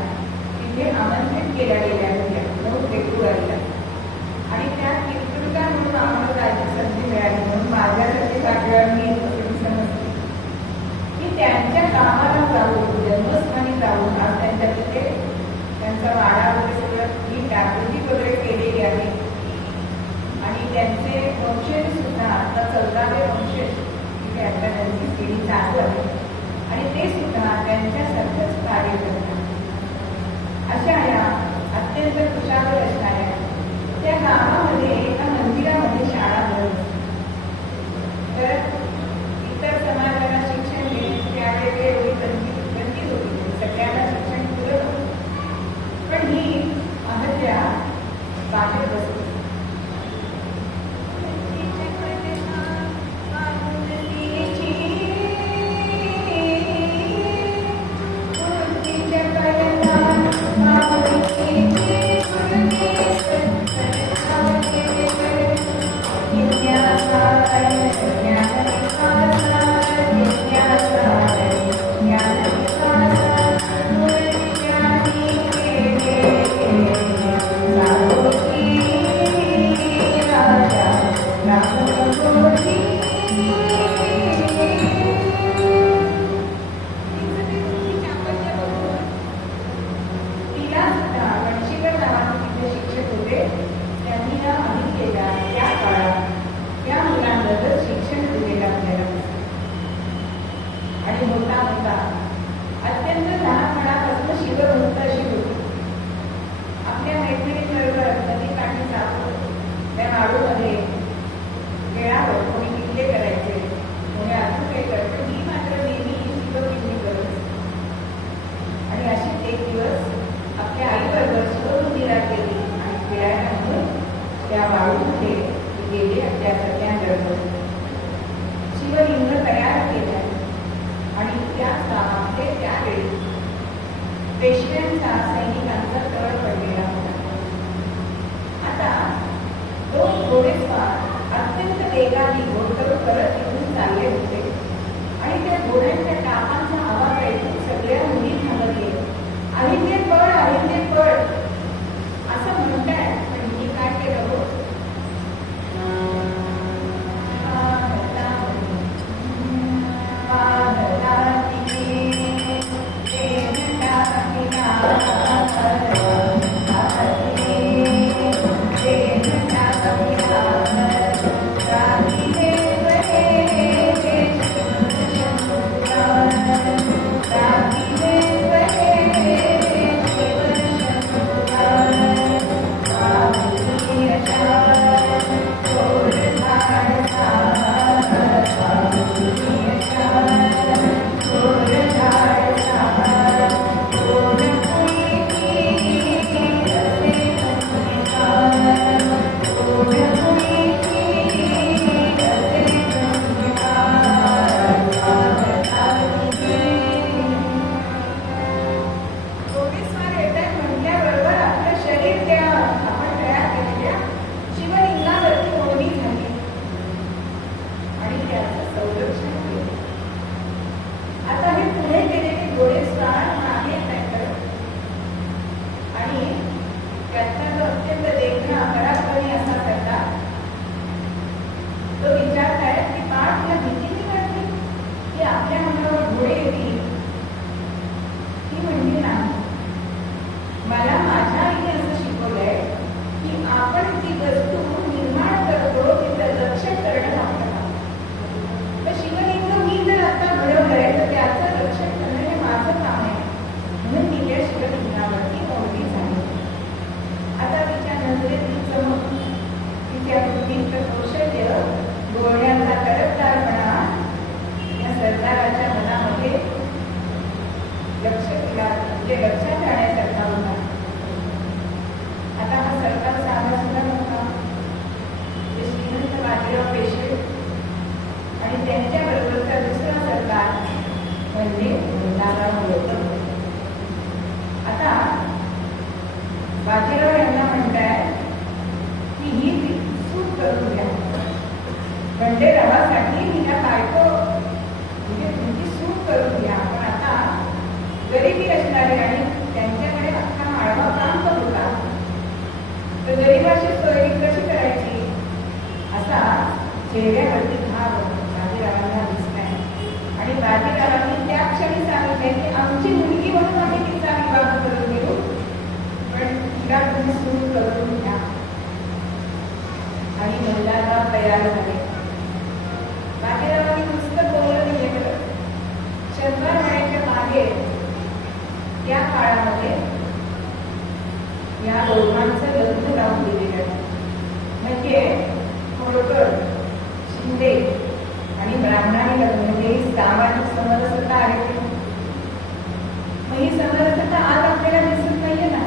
तिथे आमंत्रित केल्या गेल्या होत्या 9 फेब्रुवारीला. आणि त्या कीर्तनकार म्हणून आम्हाला जायची संधी मिळाली म्हणून माझ्यासाठी पाठवणी समजते की त्यांच्या गावाला जाऊन जन्मस्थानी जाऊन आज त्यांच्या तिथे त्यांचा वाडा वगैरे सगळं ही डागडुजी वगैरे केलेली आहे. आणि त्यांचे वंशज सुद्धा आता 14वे वंशज तिथे आता त्यांची पिढी चालू आहे आणि ते सुद्धा त्यांच्यासारखंच कार्य करतात. अशा या अत्यंत कुशाग्र असणाऱ्या त्या गावामध्ये एका मंदिरामध्ये शाळा भरली. तर इतर समाजाला शिक्षण घेणे त्यावेळी एवढी बंदी होती, सगळ्यांना शिक्षण पुरत होतं. पण ही अहल्या बाहेर बसली. अत्यंत लहानपणापासून शिवभक्त अशी होती. आपल्या मैत्रिणींबरोबर नदीकाठी जातो त्या माळूमध्ये वेळावर कोणी किल्ले करायचे, कोणी अजून काही करतो. ही मात्र नेहमी शिवकिल्ली करत. आणि अशीच एक दिवस आपल्या आईबरोबर शिवमंदिरात गेली आणि फिरायला म्हणून त्या वाळूमध्ये गेले. त्या सगळ्यांबरोबर शिवलिंग तयार केल्या आणि त्या गावामध्ये त्यावेळी पेशव्यांचा सैनिकांचा तळ पडलेला होता. आता 2 घोडेस्वार अत्यंत वेगाने घोडदौड करत येऊन चालले होते आणि त्या घोड्यांच्या टापांचा आवाज ऐकून सगळ्या मुली थांबले. अहिल्ये पळ, अहिल्ये पळ असं म्हणताय. पण मी काय केलं हो, त्याचा जो अत्यंत देखणा पराक्रमी असा सरदार तो विचारताय की पाठ या भीतीने वाटली की आपल्या मनावर घोडे येतील. ती म्हणली नाही, मला माझ्या आईने असं शिकवलंय की आपण ती वस्तू निर्माण करतो तिचं रक्षण करणं आपलं काम. तर शिवलिंग मी जर आता घडवलंय तर त्याचं रक्षण करणं हे माझं काम आहे. म्हणून मी त्या शिवलिंगावरती अवधी झाली. आता तिच्या नजरेतील चमक, तिच्या बुद्धीचं कौशल्य, बोलण्याचा तडफदारपणा या सरदाराच्या मनामध्ये लक्षात राहण्यासारखा होता. आता हा सरकार साधा सुद्धा नव्हता. ते श्रीमंत बाजीराव पेशवे आणि त्यांच्याबरोबरचा दुसरा सरकार म्हणजे दादाराव होळकर. आता बाजीराव यांना म्हणताय की ही सूट करून घ्या. खंडेरावासाठी मी या बायको म्हणजे तुमची सूट करून घ्या. पण आता गरिबी असणारी आणि त्यांच्याकडे अख्खा माळवा काम करत होता. तर गरिबाची सोय कशी करायची असा चेहऱ्यावरती भाव बाजीरावांना दिसलाय. आणि बाजीरावांनी त्या क्षणी सांगितले की आमची मुलगी म्हणून आम्ही तिचा विवाह करून घेऊ, पण तिला तुम्ही सूट करून घ्या. आणि मल्हारराव तयार झाले. बाजीरावांनी नुसतं बोललं नाही केलं. 100 वयाच्या मागे त्या काळामध्ये या दोघांचं लग्न लावून दिलेलं आहे. म्हणजे होळकर, शिंदे आणि ब्राह्मणाने लग्न म्हणजे सामाजिक समरसता आहे. मग ही समरसता आज आपल्याला दिसत नाहीये ना.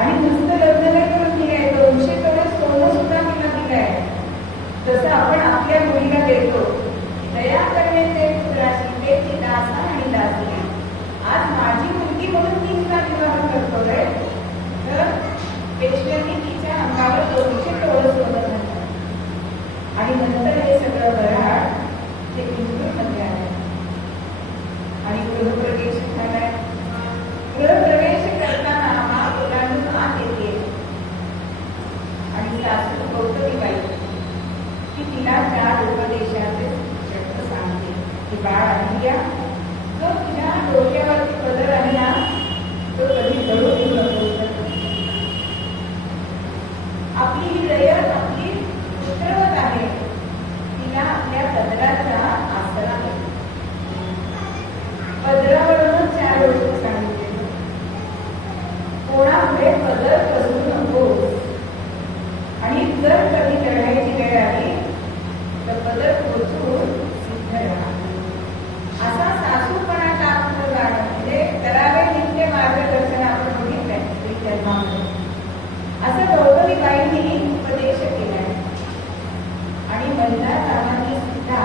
आणि नुसतं लग्न नाही करून दिलंय, 200 तोळे सोनं सुद्धा तिला दिलंय. जसं आपण आपल्या मुलीला देतो, दया करण्याचे पुत्राशी तेची दासा आणि दासी. आज माझी मुलगी म्हणून मी तिला विवाह करतोय. तर पेशव्यांनी तिच्या अंगावर 200 तोळे सोनं घातलं. आणि नंतर हे सगळं वऱ्हाड ते इंदूरमध्ये आलं आणि गृहप्रवेश झालाय. गृहप्रवेश करताना हा ओलांडून आत येते आणि सासू गौतमीबाई की तिला 4 उपदेशाचे शब्द सांगते की बाळ अहिल्या, जो तुझ्या डोक्यावरती पदर आणला तो कधी जळू देऊ नको. आपली ही रयत आपली पुत्रवत आहे, तिला आपल्या पदराचा आसरा आहे. पदरावरूनच 4 गोष्टी सांगितले. कोणापुढे पदर करू नकोस आणि जर कधी लढायची वेळ आली तर पदर पोचून सिद्ध राहा. असा सासूपणा टाकून जाणं म्हणजे करावे नित्य मार्गदर्शन आपण बघितलंय स्त्री धर्मामध्ये. असं गौतमीबाईंनी उपदेश केलाय. आणि मल्हाररावांनी सुद्धा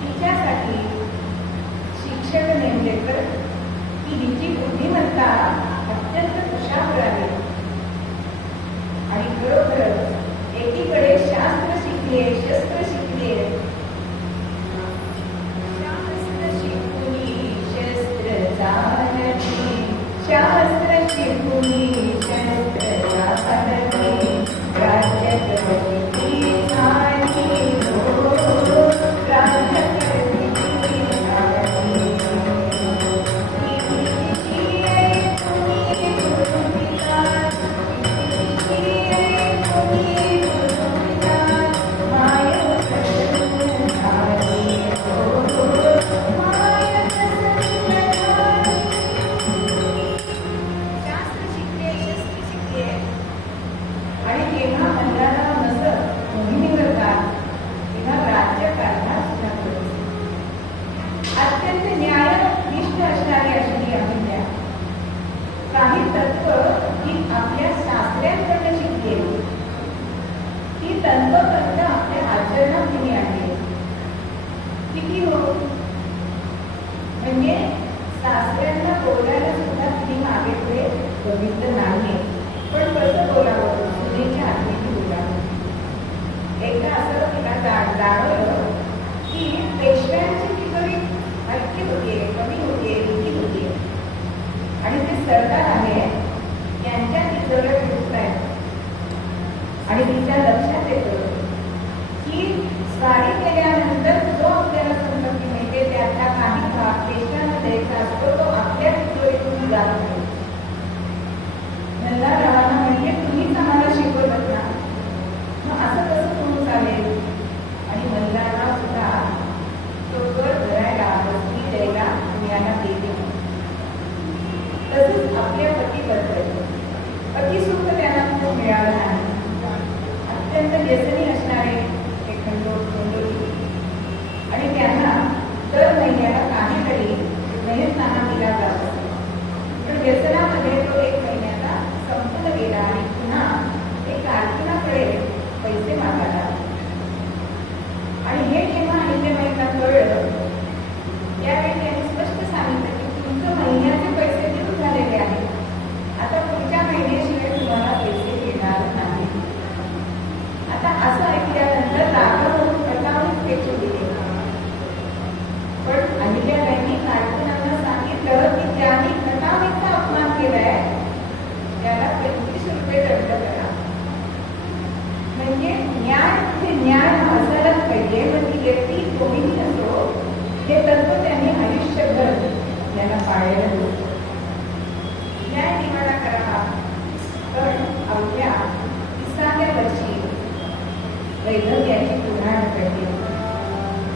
तिच्यासाठी शिक्षक नेमले तर की हिची बुद्धिमत्ता अत्यंत कुशाग्र आहे. आणि खरोखरच एकीकडे शास्त्र शिकले, शस्त्र शिकले, शास्त्र शिकुनी शस्त्र जाणली, शास्त्र शिकुनी शस्त्र जाणली, राज्य करती झाली हो, राज्य करती झाली. म्हणजे सासऱ्यांना बोलायला सुद्धा ती मागे पुढे बघितलं नाही. पण कसं बोलावं, सुनेच्या आज्ञेने बोलावं. एकदा असं तिला जाणवलं की पेशव्यांची तिजोरी हलकी होते, कमी होते, रुंदी होते आणि ते सरदार आहे त्यांच्या आणि तिच्या लक्षात येतं की स्वारी केल्यानंतर जो आपल्याला संपत्ती मिळते त्यातला काही भाग देशाला द्यायचा असतो तो आपल्या तिजोरीतून जात नाही. मल्हाररावांना म्हणजे तुम्हीच आम्हाला शिकवत ना, मग असं कसं होऊन चालेल. आणि मल्हारराव सुद्धा तो कर भरायला वस्ती द्यायला पुण्याला देते. तसंच आपल्या पतीबद्दल पतीसुख त्यांना खूप मिळालं नाही. अत्यंत व्यसनी असणारे हे खंडोली आणि त्यांना दर महिन्याला काहीतरी नयनताना दिला जात असे. पण व्यसनामध्ये तो एक महिन्याला संपून गेला आणि पुन्हा एक कारखानाकडे पैसे मागायला. आणि हे जेव्हा अहिल्याबाईंना कळलं त्यावेळी त्यांनी स्पष्ट सांगितलं की तुमचं महिन्याचे पैसे देऊन झालेले आहेत, आता पुढच्या महिन्याशिवाय तुम्हाला पैसे देणार नाही. आता असं ऐकल्यानंतर रागावरून प्रतावून फेकून दिले. पण अहिल्याबाईंनी कारखान्यांना सांगितलं की त्यांनी प्रतावीचा अपमान केलाय, त्याला 25 रुपये दंड करा. म्हणजे न्याय असायलाच पाहिजे. पण ती व्यक्ती कोणीही नसो हे तत्व त्यांनी आयुष्यभर याला पाळलेलं होतं. न्याय निवाडा करावा. पण अवघ्या 30व्या वर्षी वैधव्याची पुन्हा ढकलली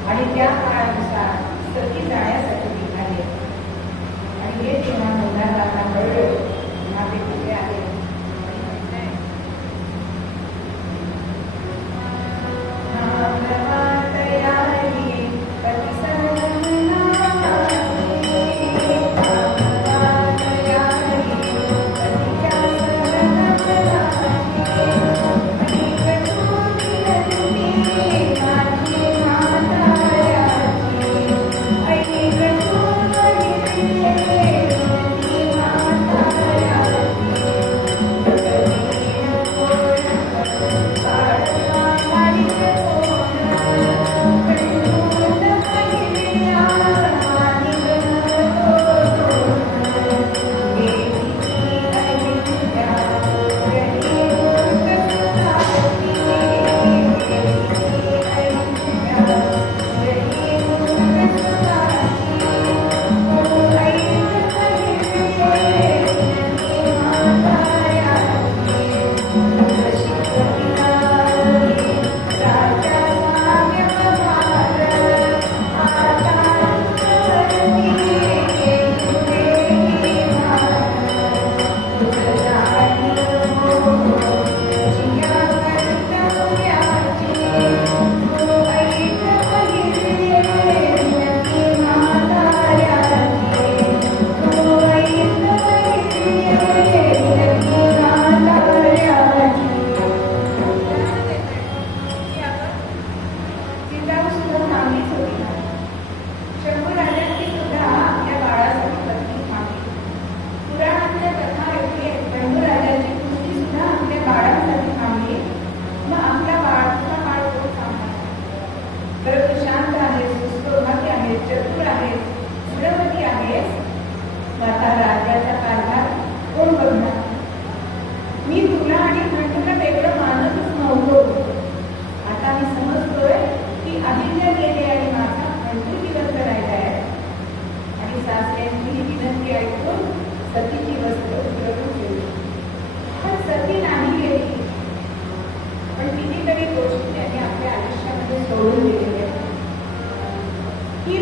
आणि त्या काळानुसार सती जाण्यासाठी निघाले. आणि हे जेव्हा मल्हाररावांना कळलं तेव्हा ते कुठे आले.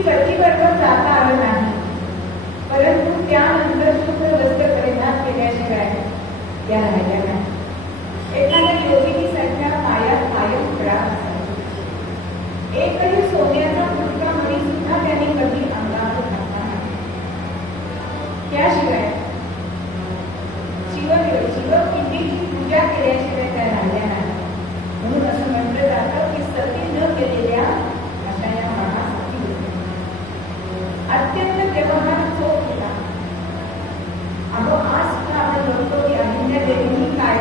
पतीबरोबर जाता आलं नाही, परंतु त्यानंतर शुद्ध वस्त्र परिधान केल्याशिवाय त्या राहिल्या नाही. एखाद्या योगिनीसारख्या पायात कायम खडा असायचा. एकही सोन्याचा फुटका मणी सुद्धा त्यांनी कधी अंगावर घातला नाही. त्याशिवाय शिवपिंडीची पूजा केल्याशिवाय त्या राहिल्या नाही. म्हणून असं म्हटलं जातं की सती न केलेल्या अशा या महासती होत्या. अत्यंत व्यवहार चोख होता. अगो आज सुद्धा आपण बघतो की अहिल्यादेवींनी काय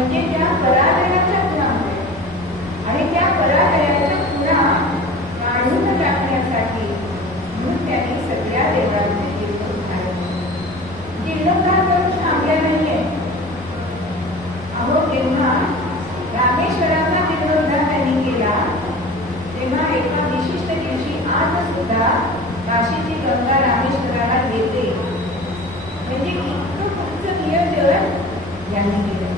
म्हणजे त्या पराजयाच्या खुणामुळे आणि त्या पराजयाच्या खुणा काढून टाकण्यासाठी म्हणून त्यांनी सगळ्या देवांचे जीर्णोद्धार जीर्णोद्धार करून थांबल्या नाहीये. अहो, तेव्हा रामेश्वराचा जीर्णोद्धार त्यांनी केला तेव्हा एका विशिष्ट दिवशी आज सुद्धा काशीची गंगा रामेश्वराला येते. म्हणजे इतकं पुढचं नियोजन यांनी केलं.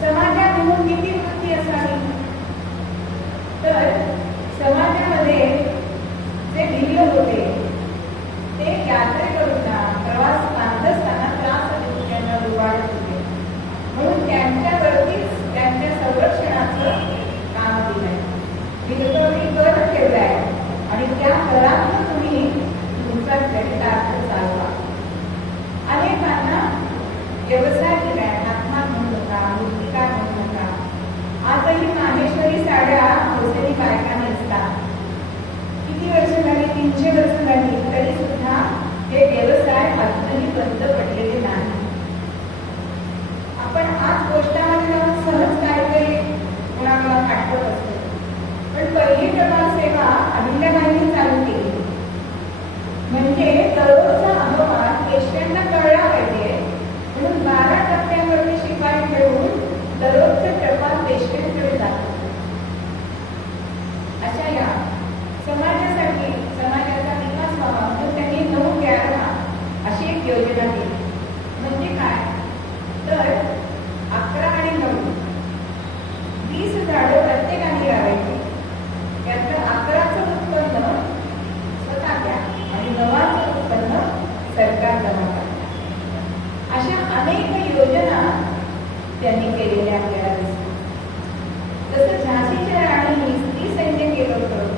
समाजात म्हणून किती वृत्ती असावी, तर समाजामध्ये जे भिल्ल होते ते यात्रेकरूंना प्रवास बांधत असताना त्रास देऊन त्यांना लुबाडत होते. म्हणून त्यांच्यावरतीच त्यांच्या संरक्षणाचं काम दिलंय. विधकरी कर ठेवलाय आणि त्या करातून तुम्ही तुमचा चरितार्थ चालवा. अनेकांना व्यवसाय दिलाय, हातमाग म्हणू नका, मूर्तिकार म्हणू नका. आजही माहेश्वरी साड्या हौसेनी बायका नेसतात. किती वर्ष झाली, 300 वर्ष झाली, तरी सुद्धा हे व्यवसाय अजूनही बंद पडलेले नाही. आपण आज गोष्टामध्ये जाऊन सहज काहीतरी कोणाला पाठवत असतो, पण पहिली टपाल सेवा अहिल्याबाईंनी चालू केली. म्हणजे दररोजचा अहवाल पेशंटना कळला पाहिजे म्हणून 12 टप्प्यांवरती शिपाई ठेवून दररोजचं टपाल पेशंटकडे जातो. अशा या समाजासाठी समाजाचा विकास व्हावा म्हणून त्यांनी 9/11 अशी एक योजना केली. म्हणजे काय, तर 11 आणि 9 20 झाडं प्रत्येकाने लावायची. त्यातलं 11चं उत्पन्न स्वतः द्या आणि 9चं उत्पन्न सरकार जमा करा. अशा अनेक योजना त्यांनी केलेल्या आपल्याला दिसतात. जसं झाशीच्या राणींनी स्त्री सैन्य केलं होतं,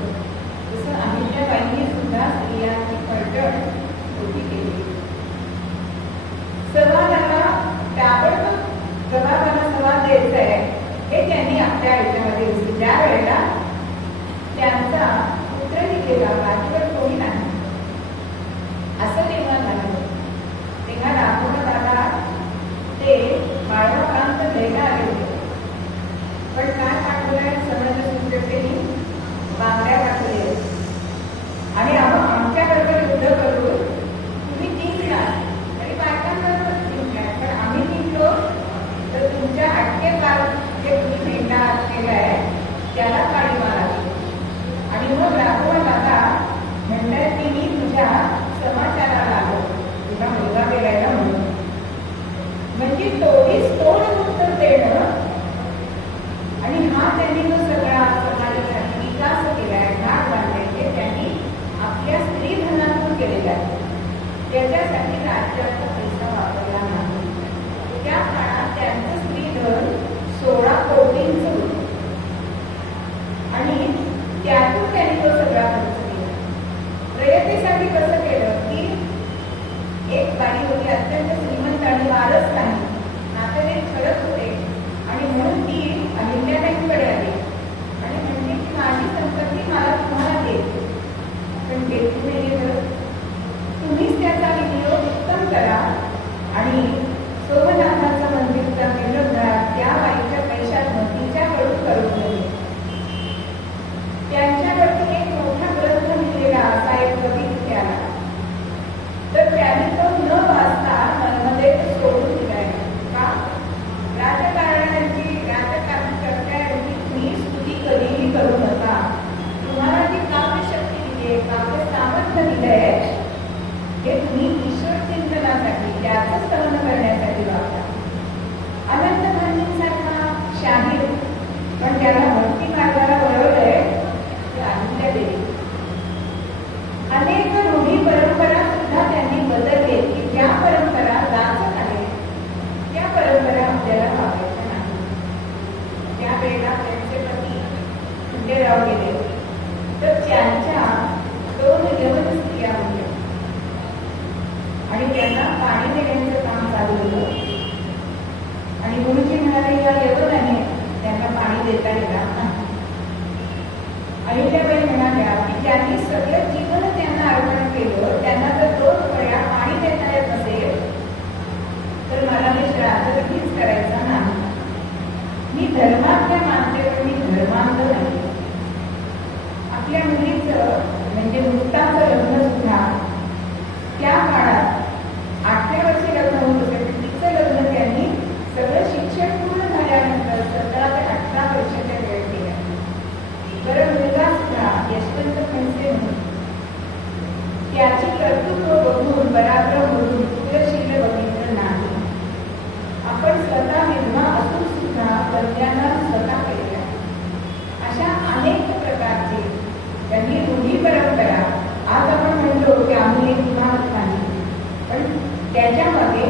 तसं अहिल्याबाईंनी सुद्धा स्त्रियांची पलटण उभी केली. सवालाला ताबडतोब जबाबाला सवाल द्यायचा आहे हे त्यांनी आपल्या आयुष्यामध्ये दिसले. ज्या वेळेला त्यांचा पुत्रही गेला, बाकीवर कोणी नाही असं तेव्हा झालं. तेव्हा राघव दादा ते बाळा प्रांत घ्यायला आले होते. पण काय पाठवलंय, समज सुचतेनी बांगड्या पाठवले आणि आमच्याबरोबर युद्ध करून तुम्ही जिंकणार आणि बायकांबरोबर जिंकणार. पण आम्ही जिंकलो तर तुमच्या अटके पार जे तुम्ही भेटला केलाय त्याला काळी मारावी. आणि मग राघव दादा म्हणतात की मी तुझ्या समाचाराला आलो, तुझा मुलगा गेलाय ना म्हणून. म्हणजे तोडीस तोड उत्तर देणं. आणि हा त्यांनी जो सगळा समाजासाठी विकास केलाय, घाट बांधले, ते त्यांनी आपल्या स्त्री धनातून केलेला आहे. त्याच्यासाठी राज्याचा पैसा वापरला नाही. त्या काळात त्यांचं स्त्री धन 16 कोटींचं होतं आणि त्यातून त्यांनी तो सगळा खर्च केला. रयतेसाठी कसं केलं की एक बाई होती अत्यंत श्रीमंत आणि वारस नाही, नातेवाईक ठरत होते आणि म्हणून ती अहिल्याबाईंकडे आली आणि म्हणते की माझी संपत्ती मला तुम्हाला देते. पण देत नाही, तुम्हीच त्याचा विनियोग उत्तम करा आणि सोमनाथाचं मंदिरचा जीर्णोद्धार त्या बाईच्या पैशातून तिच्याकडून करून घेतले. त्यांच्यावरती एक मोठा ग्रंथ लिहिलेला असा एक कवी तिथे आला, तर त्यांनी तो न वाचता मनमध्ये सोडून दिलाय. का, राजकारण्यांची राजकारणी तुम्ही स्तुती कधीही करू नका. तुम्हाला जी काव्यशक्ती दिली आहे, काव्य सामर्थ्य दिलंय, हे तुम्ही ईश्वर चिंतनासाठी, त्याचं स्तवन करण्यासाठी वापरा. अनंत भांजींसारखा शाहीर पण त्याला भक्ती मार्गाला वळवलंय ते अहिल्यादेवी. अनेक रूढी परंपरा सुद्धा त्यांनी बदलले की ज्या परंपरा जाचक आहेत त्या परंपरा आपल्याला वापरायच्या नाही. त्यावेळेला त्यांचे पती खंडेराव गेले तर त्यांच्या 2 यवन स्त्रिया होत्या आणि त्यांना पाणी देण्याचं काम चालू होतं. आणि गुरुजी म्हणाले या यवन आहे त्यांना पाणी देता येणार. अहिल्याबाई म्हणाल्या की त्यांनी सगळं जीवन त्यांना अर्पण केलं, त्यांना जर 2 वेळा पाणी देता येत नसेल तर मला हे श्राद्ध करायचं नाही. धर्मातल्या मानते पण मी धर्मांध नाही. आपल्या मुलीचं म्हणजे मुक्ताचं लग्न सुद्धा त्या काळात 8व्या वर्षी लग्न होत होते. तिचं लग्न त्यांनी सगळं शिक्षण पूर्ण झाल्यानंतर 17 ते 18 वर्षाच्या वेळ केल्या. बरं, मुलगा सुद्धा यशवंत खडसे म्हणून त्याची कर्तृत्व बघून पराक्रम बघून पुत्रशील बघितलं नाही. आपण स्वतः विधवा असून सुद्धा कन्यांना स्वतः केल्या. अशा अनेक प्रकारचे त्यांनी रूढी परंपरा आज आपण म्हणतो की आम्ही एक विवाहच नाही, पण त्याच्यामागे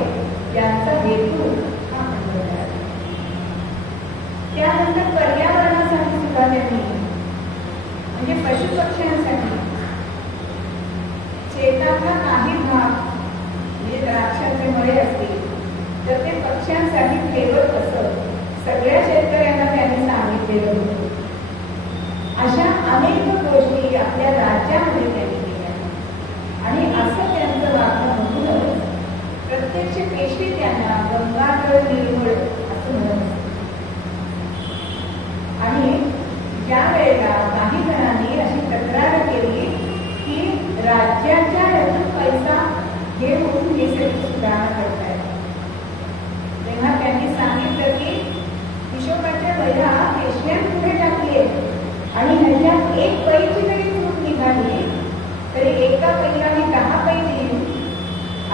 त्यांचा हेतू हा आहे. त्यानंतर पर्यावरणासाठी सुद्धा त्यांनी म्हणजे पशुपक्ष्यांसाठी शेतातला काही भाग म्हणजे द्राक्षाचे मळे असतील तर ते पक्ष्यांसाठी ठेवत असत. सगळ्या शेतकऱ्यांना त्यांनी सांगितलेलं होतं. अशा अनेक गोष्टी आपल्या राज्यामध्ये त्यांनी केल्या आणि असं त्यांचं वागणं म्हणूनच प्रत्यक्ष पेशवे त्यांना गंगाधर निर्मळ असं म्हणत. आणि ज्या वेळेला काही जणांनी अशी तक्रार केली की राज्याच्या यातून पैसा घेऊन हे सगळी सुधारणा करतायत, तेव्हा त्यांनी सांगितलं की हिशोबाच्या वह्या पेशव्यांपुढे टाकली आणि ह्याच्यात एक पैची जरी चूक निघाली तरी एका पैलाने 10 पै देईल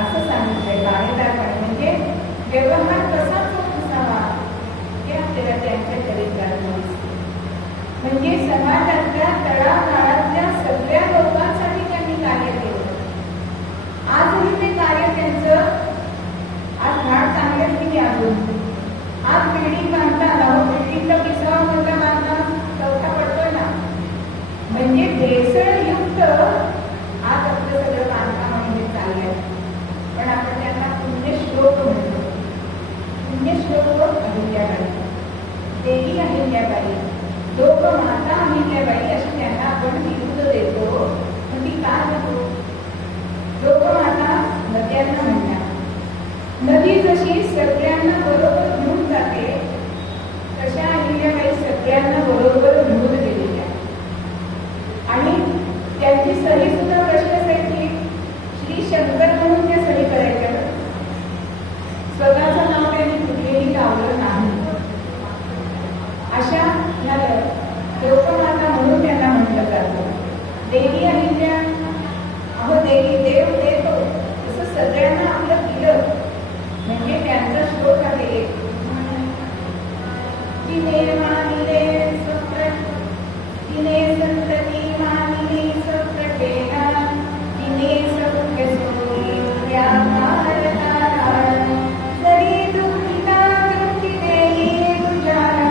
असं सांगितलंय बाणेदारपणे. म्हणजे व्यवहार कसा चूक असावा हे आपल्याला त्यांच्या चरित्रात दिसते. म्हणजे समाजातल्या तळागाळातल्या सगळ्या लोकांसाठी त्यांनी कार्य केलं. आजही ते कार्य त्यांचं आज झाड चांगलेच नाही अजून. आज बिल्डिंग बांधताना बिल्डिंगला पिसावा मोठा बांधताना चौथा पडतोय ना, म्हणजे भेसळयुक्त आज आपलं सगळं बांधकाम म्हणजे चाललंय. पण आपण त्यांना पुण्यश्लोक म्हणतो. पुण्यश्लोक अहिल्याबाई, देवी अहिल्याबाई, लोक माता अहिल्याबाई अशी त्यांना आपण विरुद्ध देतो. पण ती का देतो? लोक माता नद्यांना म्हणतात. नदी जशी सगळ्यांना बरोबर घेऊन जाते तशा अहिल्याबाई सगळ्यांना बरोबर घेऊन गेलेल्या. आणि त्यांची सही सुद्धा कशी असायची? श्री शंकर म्हणून त्या सही करायच्या. स्वतःचं नाव त्यांनी कुठेही लावलं नाही. अशा ह्या लोकमाता म्हणून त्यांना म्हटलं जातं. देवी अहिल्या, अहो देवी देव देतो तसं सगळ्यांना आपलं दिलं. म्हणजे त्यांचा श्लोक आहे तिने मानिले सप्रट, तिने संतती मानिली सप्रटेना, तिने सौख्य सोयी त्या भारताला, जरी दुःखिता तृप्ती देई तुझ्याला,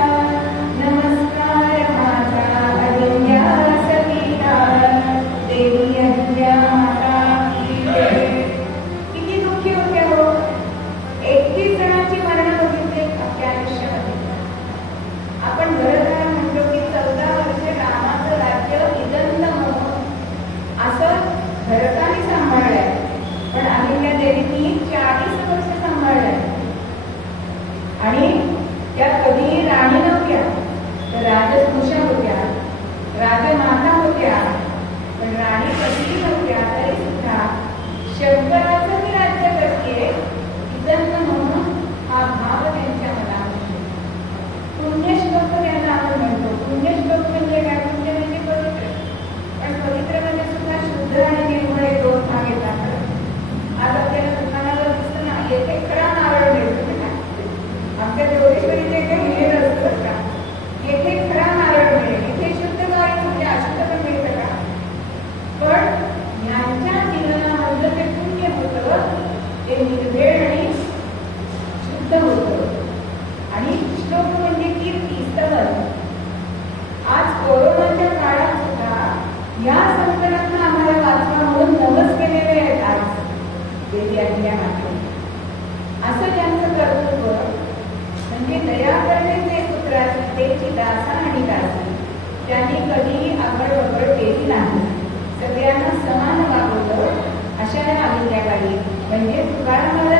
नमस्कार माझा अहिल्या सतीला, देवी अहिल्या माता की जय. किती दुःखी होते हो. 31 जणांची मरण बघितली आपल्या आयुष्यामध्ये. आपण घरदार म्हणतो की 14 वर्ष रामाचं राज्य विदंत असं भरताने सांभाळलंय, पण अहिल्या देवींनी 40 वर्ष सांभाळलंय. आणि त्या कधीही राणी नव्हत्या, तर राजपुरुषा होत्या, राजमाता होत्या, पण राणी कधीही नव्हत्या. तरी सुद्धा शंकराचं मी राज्य करते विदंत म्हणून हा भाव त्यांच्या मनामध्ये. पुण्यश्लोक त्यांना आपण म्हणतो. पुण्यश्लोक म्हणजे काय? पुण्य म्हणजे पवित्र, पण पवित्र म्हणजे सुद्धा शुद्ध आणि निर्मळ हे 2 भाग येतात. आज आपल्याला दुकानावर दिसतं ना, येथे खरा नारळ मिळतो ना. आमच्या जोगेश्वरीचे काही हे नसतं का, येथे खरा नारळ मिळेल, इथे शुद्ध नारळ म्हणजे अशुद्ध पण मिळतं का? पण ह्यांच्या जीवनामधलं ते पुण्य होतं ते निर्भेळ आणि शुद्ध होतं. आणि श्लोक म्हणजे कीर्ती, स्तवन. आज कोरोनाच्या काळात सुद्धा या संकटातून आम्हाला वाचवा म्हणून नवस केलेले आहेत आज देवी अहिल्या मातेने. असं त्यांचं कर्तृत्व म्हणजे दया करण्याचे पुत्राची त्याची दासा आणि दासी. त्यांनी कधीही आगळवगळ केली नाही, सगळ्यांना समान वागवलं. अशा या अहिल्याबाई म्हणजे तुकारामाला